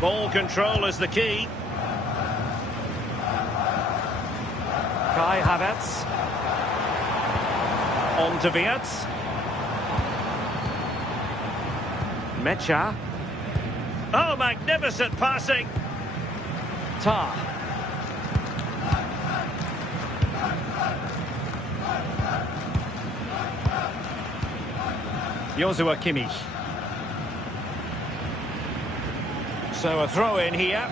Ball control is the key. Kai Havertz. On to Wirtz. Mecha. Oh, magnificent passing. Tah. Joshua Kimmich. So a throw in here.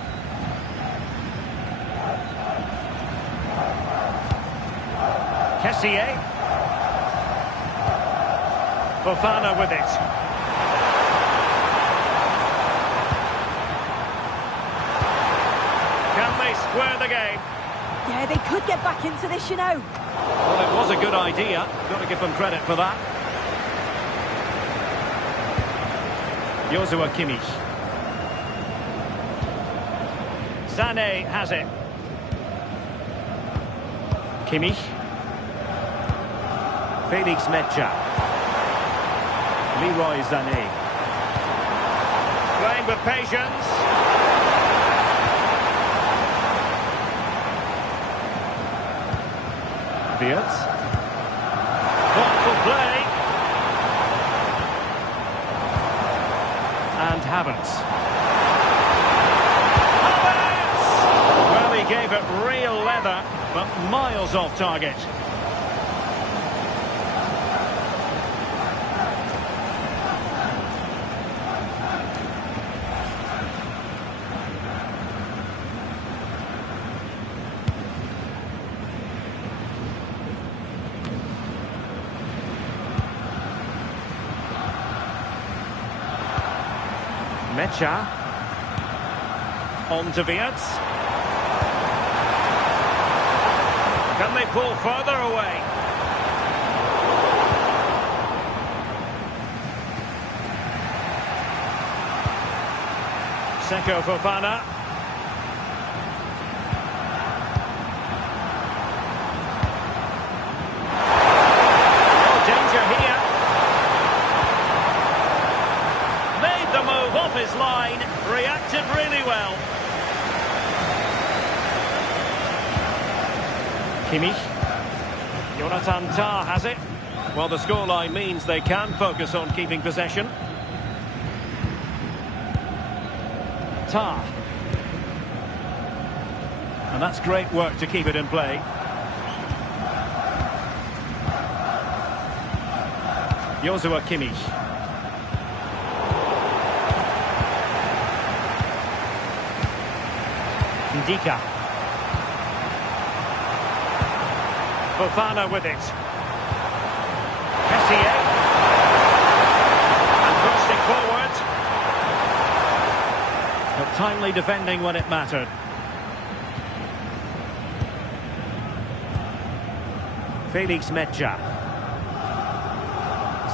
Kessié. Fofana with it. Can they square the game? Yeah, they could get back into this, you know. Well, it was a good idea. Got to give them credit for that. Joshua Kimmich. Sané has it. Kimmich. Felix Mecha. Leroy Sané. Playing with patience. Wirtz. Thoughtful play. And Havertz. Well, he gave it real leather, but miles off target. Mecha. On to Wirtz. Can they pull further away? Seko Fofana. Oh, danger here. Made the move off his line. Reacted really well. Kimmich. Jonathan Tah has it. Well, the scoreline means they can focus on keeping possession. Tah. And that's great work to keep it in play. Joshua Kimmich. Ndika. Fofana with it. Kessié. And bursting forward. Timely defending when it mattered. Felix Mecha.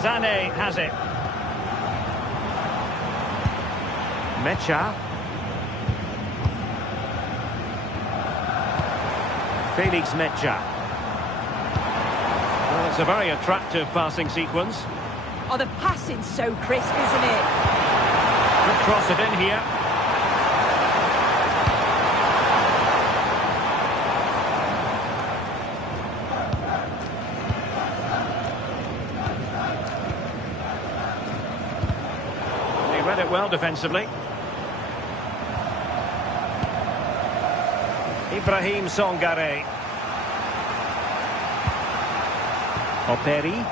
Sané has it. Mecha. Felix Mecha. Well, it's a very attractive passing sequence. Oh, the passing's so crisp, isn't it? Could cross it in here. He read it well defensively. Ibrahim Songare. Operi.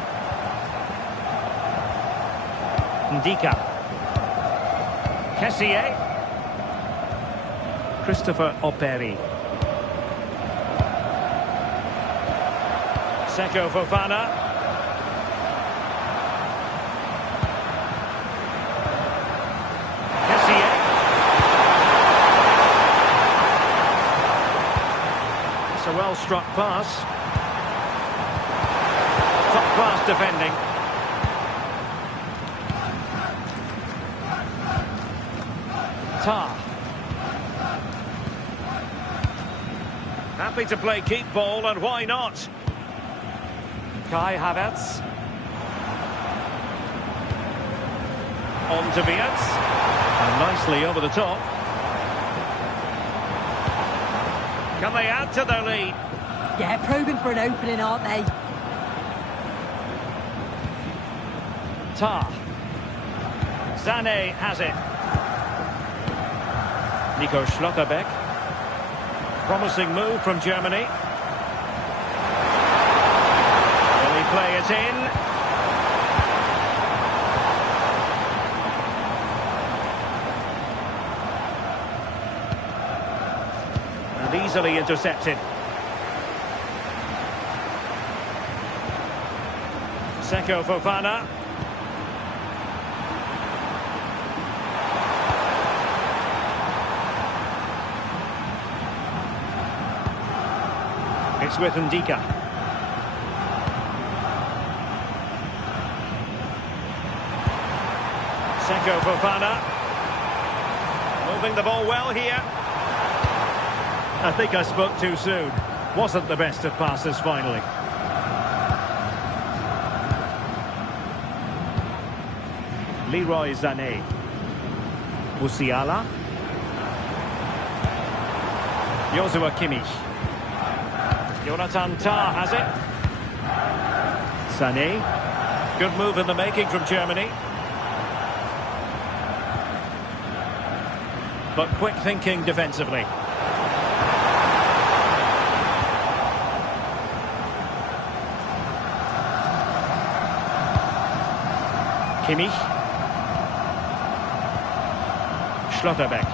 Ndika. Kessié. Christopher Operi. Seko Fofana. Kessié. It's a well-struck pass. Top-class defending. Happy to play keep ball, and why not? Kai Havertz. On to Wirtz. And nicely over the top. Can they add to their lead? Yeah, probing for an opening, aren't they? Sané has it. Nico Schlotterbeck. Promising move from Germany. Will he play it in? And easily intercepted. Seko Fofana. It's with Ndika. Seko Fofana. Moving the ball well here. I think I spoke too soon. Wasn't the best of passes finally. Leroy Sané. Musiala. Joshua Kimmich. Jonathan Tah has it. Sané. Good move in the making from Germany. But quick thinking defensively. Kimmich. Schlotterbeck.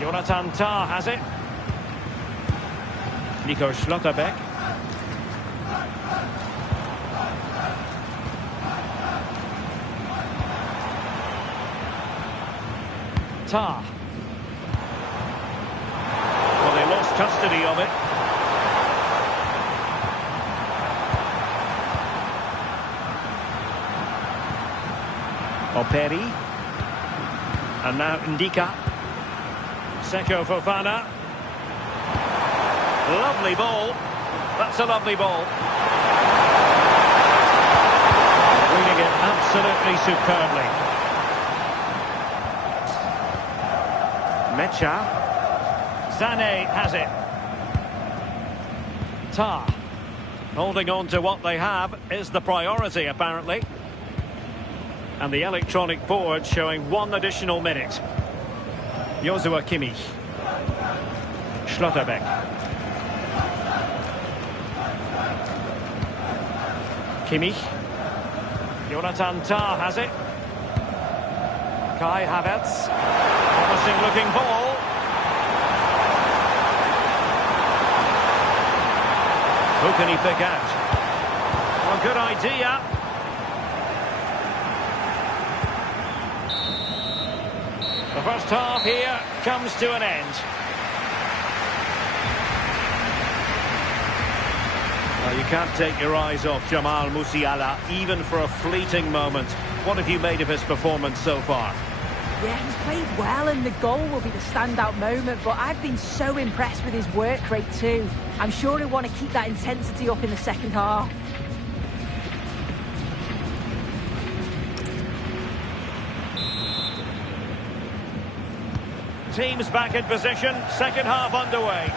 Jonathan Tah has it. Nico Schlotterbeck. Tah. Well, they lost custody of it. Operi. And now Ndika. Seko Fofana. Lovely ball. That's a lovely ball. Reading it absolutely superbly. Mecha. Sané has it. Tah. Holding on to what they have is the priority, apparently. And the electronic board showing 1 additional minute. Joshua Kimmich. Schlotterbeck. Kimmich. Jonathan Tah has it. Kai Havertz. Promising looking ball. Who can he pick out? Well, good idea. The The first half here comes to an end. Well, you can't take your eyes off Jamal Musiala, even for a fleeting moment. What have you made of his performance so far? Yeah, he's played well, and the goal will be the standout moment, but I've been so impressed with his work rate too. I'm sure he'll want to keep that intensity up in the second half. Teams back in position, second half underway.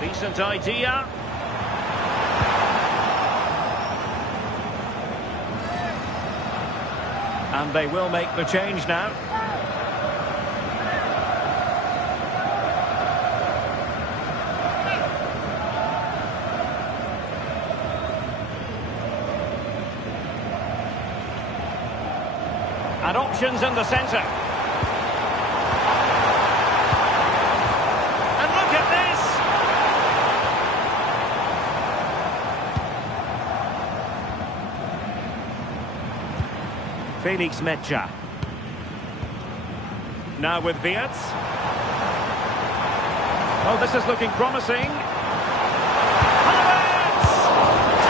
Decent idea. And they will make the change now. And options in the centre. And look at this! Felix Mecha. Now with Wirtz. Oh, this is looking promising. Havertz!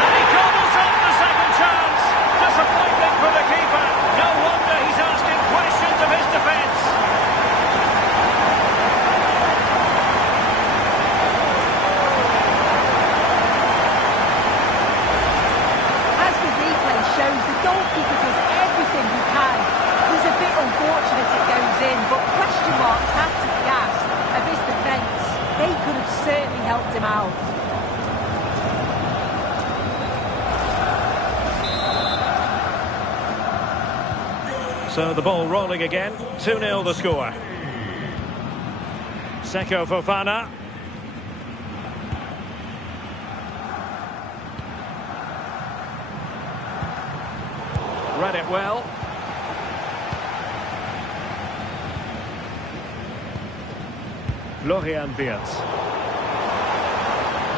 And he gobbles up the second chance. Disappointing for the keeper. No wonder he's asking questions of his defence. As the replay shows, the goalkeeper does everything he can. He's a bit unfortunate it goes in, but question marks have to be asked of his defence. They could have certainly helped him out. So the ball rolling again. 2-0 the score. Seko Fofana. Read it well. Florian Wirtz.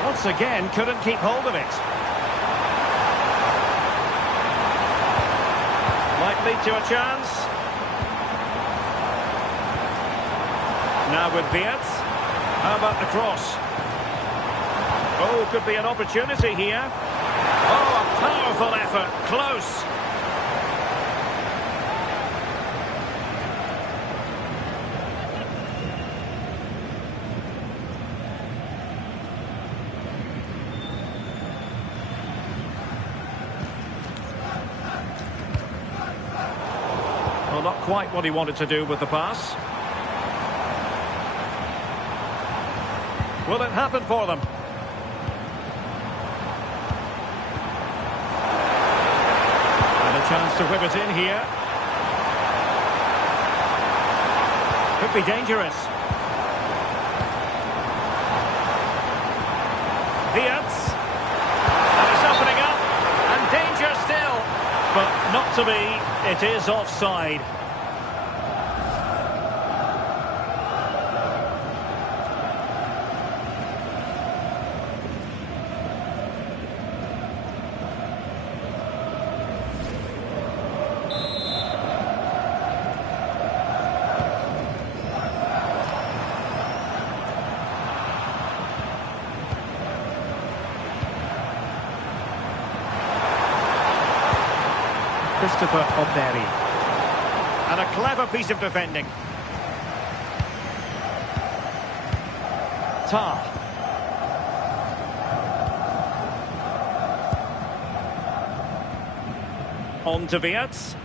Once again, couldn't keep hold of it. Might lead to a chance. Now with Wirtz. How about the cross? Oh, could be an opportunity here. Oh, a powerful effort. Close. Well, not quite what he wanted to do with the pass. Will it happen for them? And a chance to whip it in here. Could be dangerous. Wirtz. And it's opening up. And danger still. But not to be. It is offside. Christopher O'Berry. And a clever piece of defending. Tar. On to Wirtz.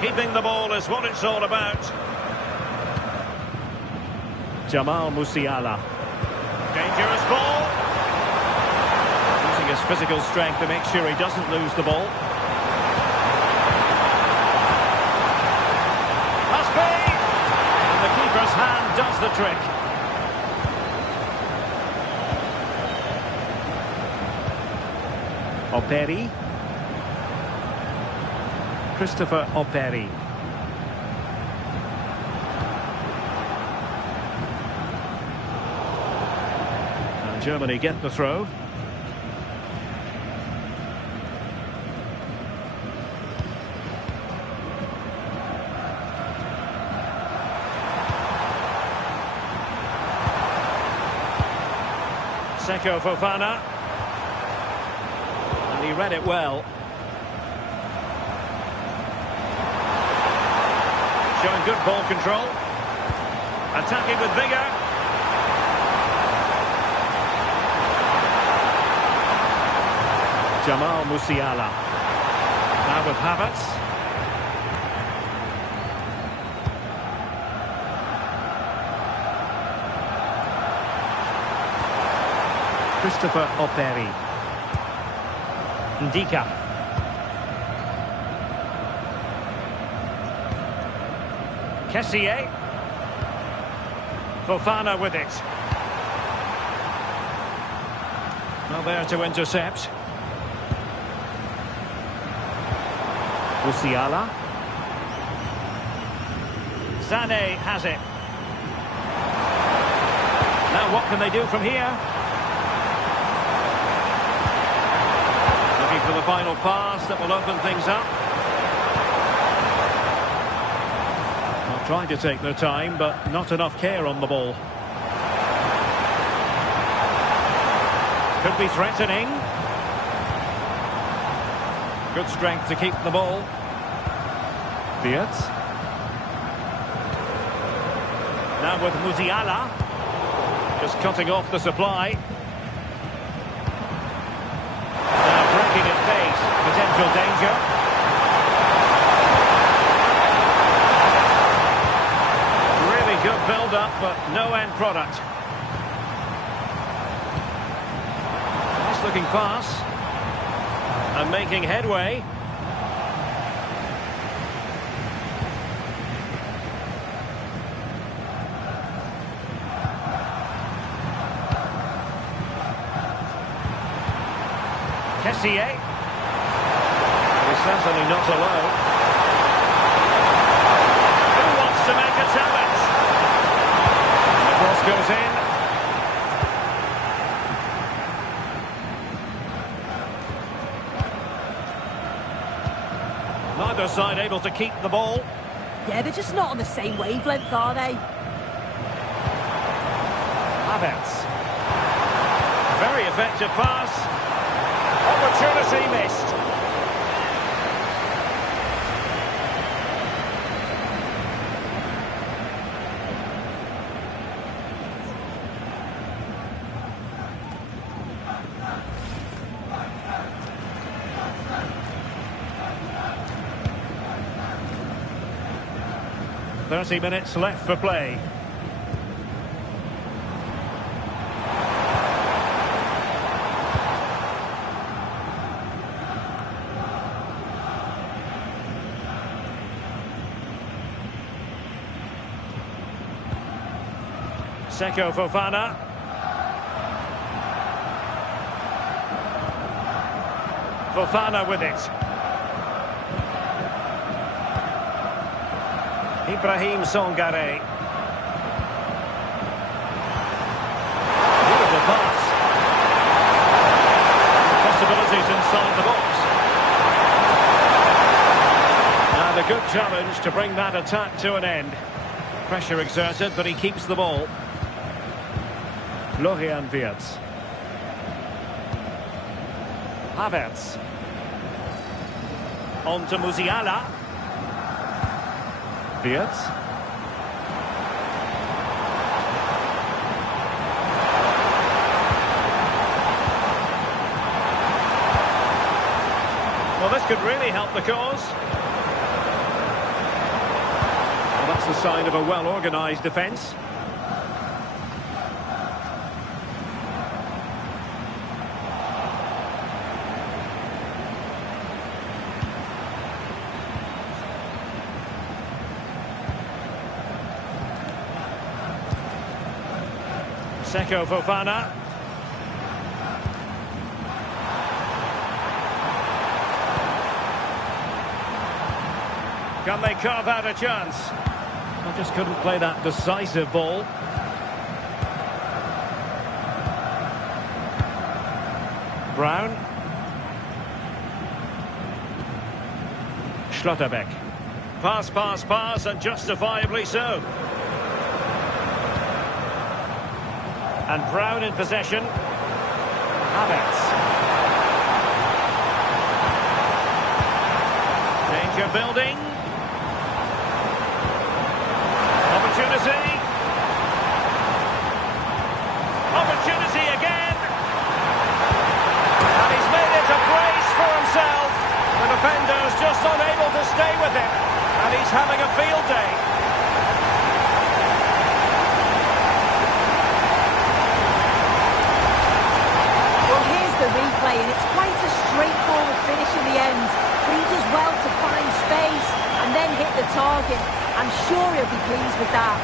Keeping the ball is what it's all about. Jamal Musiala. Dangerous ball. Using his physical strength to make sure he doesn't lose the ball. Must be. And the keeper's hand does the a trick. Operi. Christopher Operi. And Germany get the throw. Seko Fofana. And he read it well. Showing good ball control. Attacking with vigour. Jamal Musiala. Now with Havertz. Christopher Operi. Ndika. Kessié. Fofana with it. Well, there to intercept. Musiala. Sané has it. Now what can they do from here? Looking for the final pass that will open things up. Well, trying to take their time, but not enough care on the ball. Could be threatening. Good strength to keep the ball. Diaz. Now with Musiala. Just cutting off the supply. Now breaking at pace. Potential danger. Really good build-up, but no end product. Nice looking pass. And making headway. Kessié. He's certainly not alone. Who wants to make a challenge? And the cross goes in. Neither side able to keep the ball. Yeah, they're just not on the same wavelength, are they? Havertz. Very effective pass. Opportunity missed. "30 minutes left for play." Seko Fofana. Fofana with it. Ibrahim Songare. Beautiful pass. Possibilities inside the box. And a good challenge to bring that attack to an end. Pressure exerted, but he keeps the ball. Florian Wirtz. Havertz. On to Musiala. Wirtz. Well, this could really help the cause. Well, that's the sign of a well-organised defence. Seko Fofana. Can they carve out a chance? I just couldn't play that decisive ball. Brown. Schlotterbeck. Pass, pass, pass, and justifiably so. And Brown in possession. Havertz. Danger building. Opportunity. Opportunity again. And he's made it a brace for himself. The defender's just unable to stay with him. And he's having a field day. Well, here's the replay, and it's quite a straightforward finish in the end. But he does well to find space and then hit the target. I'm sure he'll be pleased with that.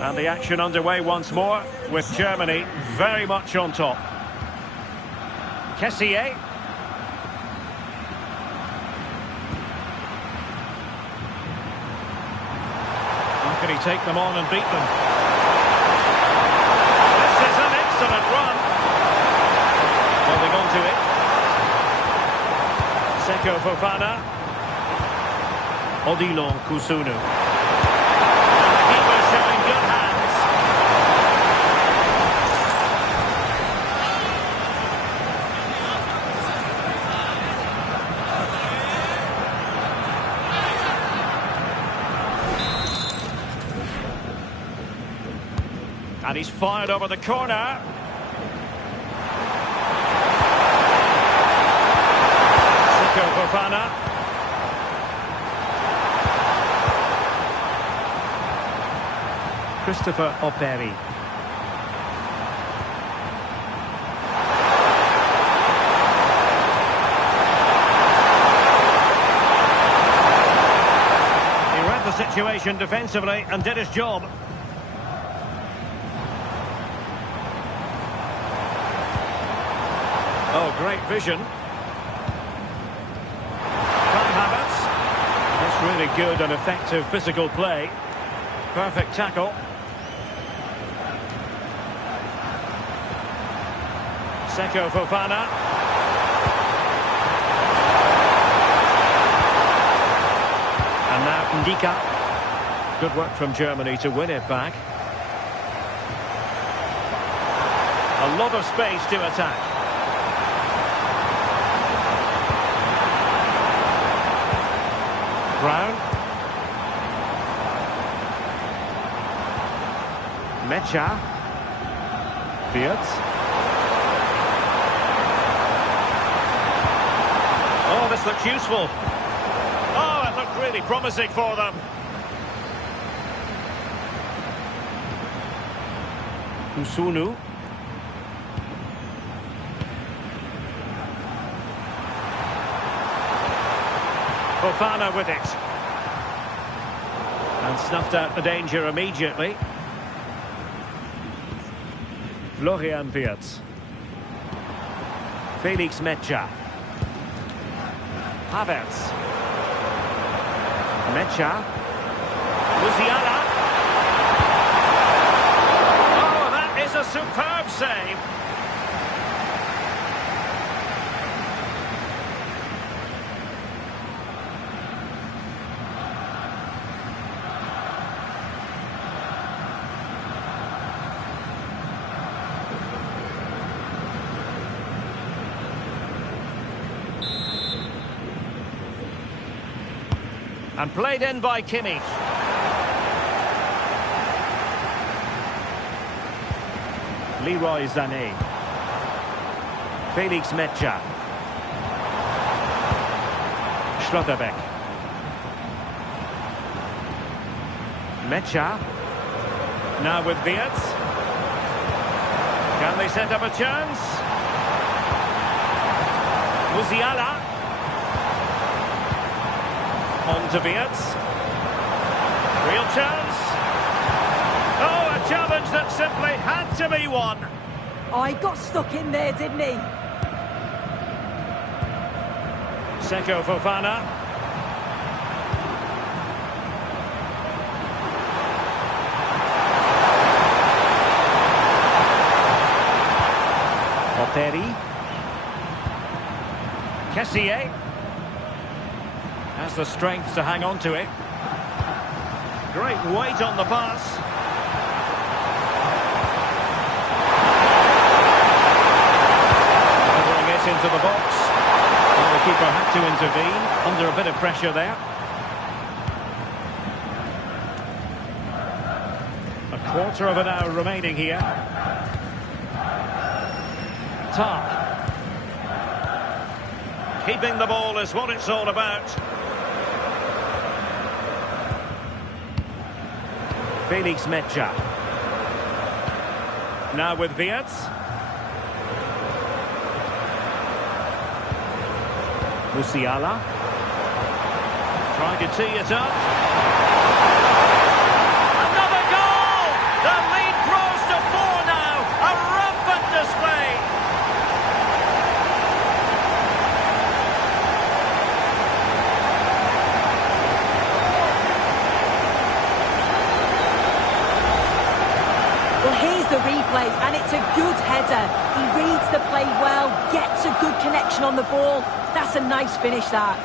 And the action underway once more, with Germany very much on top. Kessié. How can he take them on and beat them? This is an excellent run. Holding on to it. Seko Fofana. Odilon Kusunu. Showing good hands. And he's fired over the corner. Seko Fofana. Christopher Operi. He read the situation defensively and did his job. Oh, great vision. Van Havertz. That's really good and effective physical play. Perfect tackle. Seko Fofana. And now Ndika. Good work from Germany to win it back. A lot of space to attack. Brown. Mecha. Wirtz. Oh, this looks useful. Oh, it looked really promising for them. Kusunu. Fofana with it. And snuffed out the danger immediately. Florian Wirtz. Felix Mecha. Havertz. Mecha. Musiala. Oh, that is a superb save. And played in by Kimmich. Leroy Sané. Felix Mecha. Schlotterbeck. Mecha. Now with Wirtz. Can they set up a chance? Musiala. On to Wirtz. Real chance. Oh, a challenge that simply had to be won. Oh, he got stuck in there, didn't he? Seko Fofana. Oteri. Kessié has the strength to hang on to it. Great weight on the pass. Delivering it into the box. Well, the keeper had to intervene under a bit of pressure there. A quarter of an hour remaining here. Tar. Keeping the ball is what it's all about. Felix Mecha. Now with Wirtz. Musiala. Trying to tee it up. Another goal! The lead grows to 4 now. A rampant display. Well, here's the replay, and it's a good header. He reads the play well, gets a good connection on the ball. That's a nice finish, that.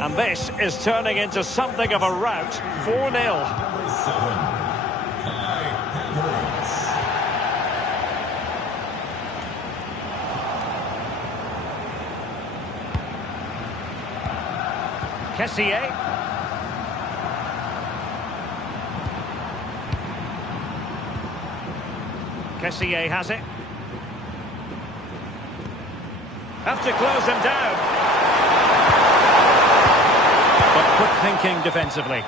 And this is turning into something of a rout. 4-0. Kessié. Kessié has it. Have to close them down. But quick thinking defensively.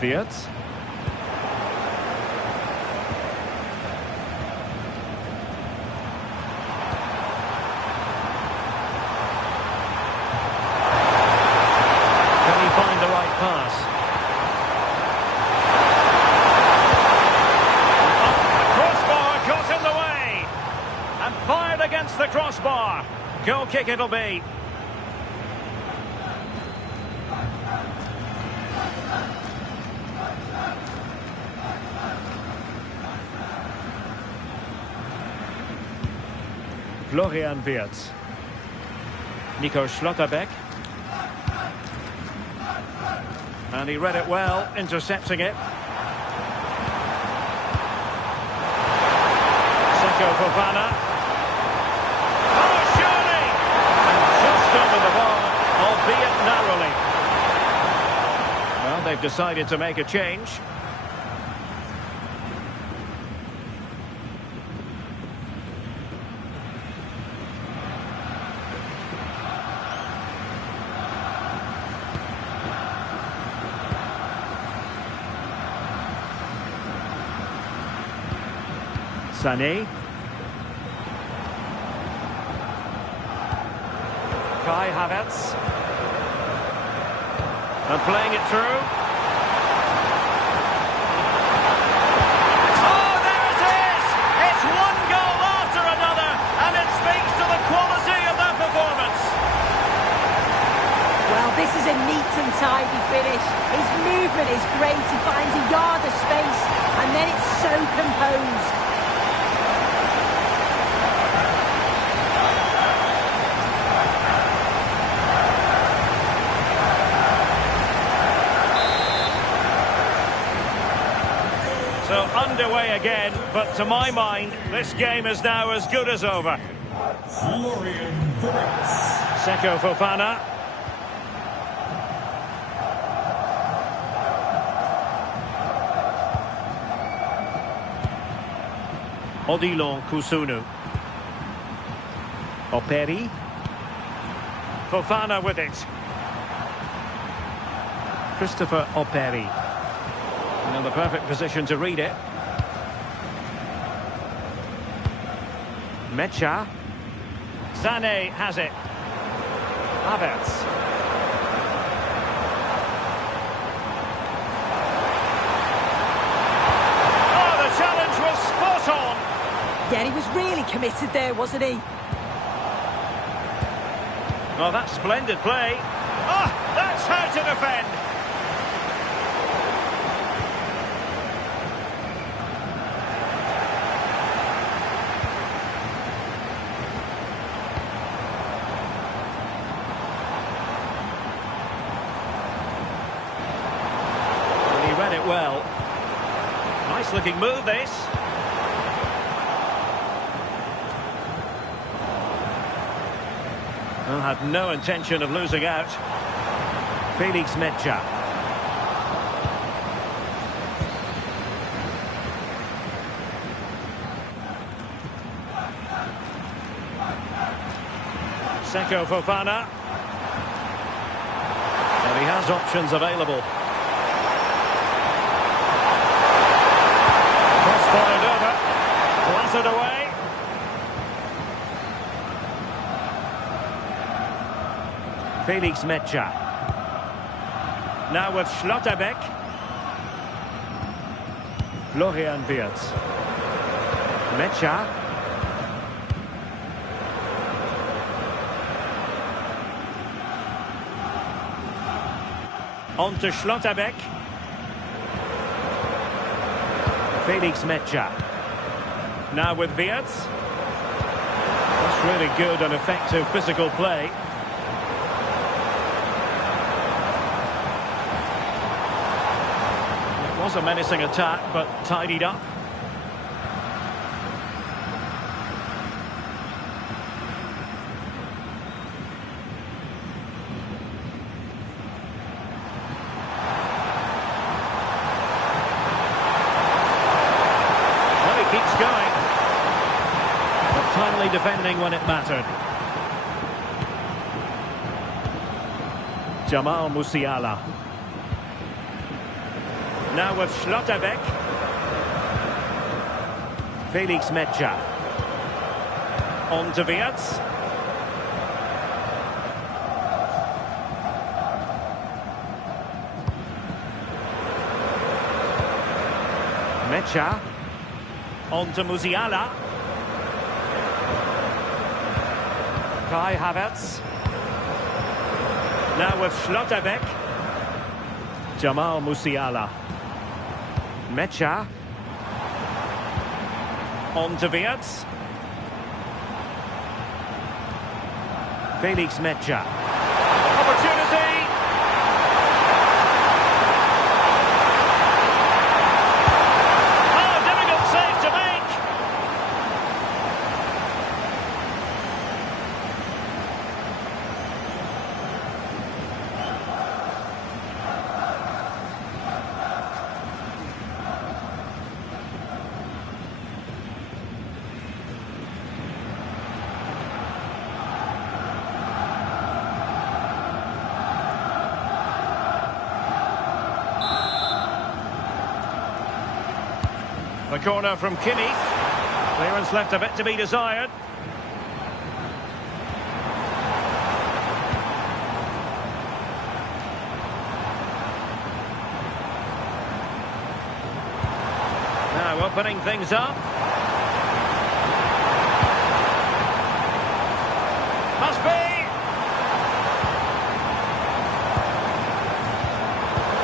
Wirtz. Can he find the right pass? In the way and fired against the crossbar. Goal kick it'll be. Florian Wirtz. Nico Schlotterbeck. And he read it well, intercepting it. Fofana. Oh, surely! And just under the bar, albeit narrowly. Well, they've decided to make a change. Sané. Kai Havertz. And playing it through. Oh, there it is! It's one goal after another, and it speaks to the quality of that performance. Well, this is a neat and tidy finish. His movement is great. He finds a yard of space, and then it's so composed. So underway again, but to my mind, this game is now as good as over. Seko Fofana. Odilon Kusunu. Operi. Fofana with it. Christopher Operi. In the perfect position to read it. Mecha. Sané has it. Havertz. Oh, the challenge was spot on. Yeah, he was really committed there, wasn't he? Oh, that's splendid play. Oh, that's how to defend. Read it well. Nice looking move, this. Well, had no intention of losing out. Felix Mecha. Seko Fofana. And he has options available. Fired over, blasted away. Felix Mecha. Now with Schlotterbeck. Florian Wirtz. Mecha. On to Schlotterbeck. Felix Mecha. Now with Wirtz. That's really good and effective physical play. It was a menacing attack, but tidied up. Keeps going, but finally defending when it mattered. Jamal Musiala. Now with Schlotterbeck. Felix Mecha. On to Wirtz. Mecha. On to Musiala. Kai Havertz. Now with Schlotterbeck. Jamal Musiala. Mecha. On to Wirtz. Felix Mecha. Opportunity. The corner from Kinney. Clearance left a bit to be desired. Now opening things up. Must be.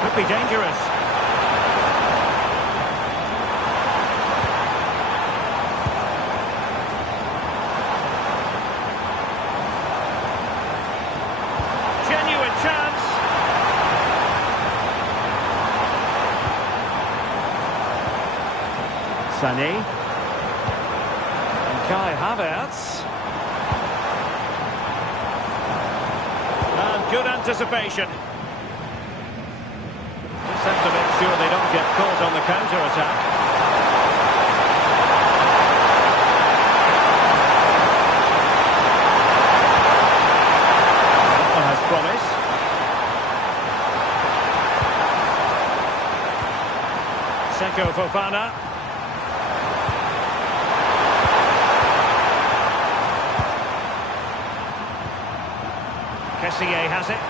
Could be dangerous. Sané. And Kai Havertz. And good anticipation. Just have to make sure they don't get caught on the counter-attack. That one has promise. Seko Fofana. Kessié has it.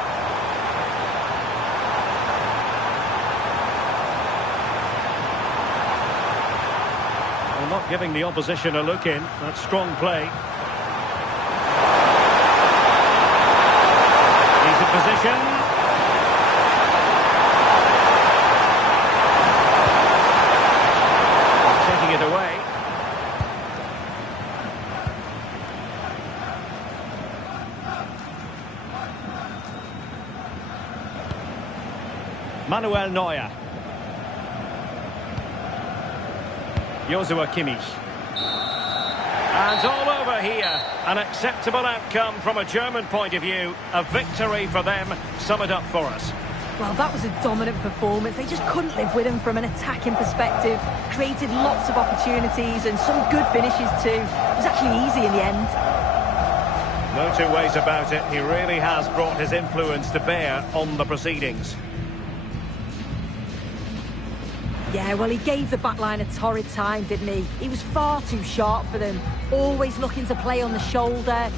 Well, not giving the opposition a look in. That's strong play. He's in position. It away. Manuel Neuer. Joshua Kimmich. And all over here. An acceptable outcome from a German point of view. A victory for them. Sum it up for us. Well, that was a dominant performance. They just couldn't live with him from an attacking perspective. Created lots of opportunities and some good finishes too. It was actually easy in the end. No two ways about it. He really has brought his influence to bear on the proceedings. Yeah, well, he gave the backline a torrid time, didn't he? He was far too sharp for them. Always looking to play on the shoulder.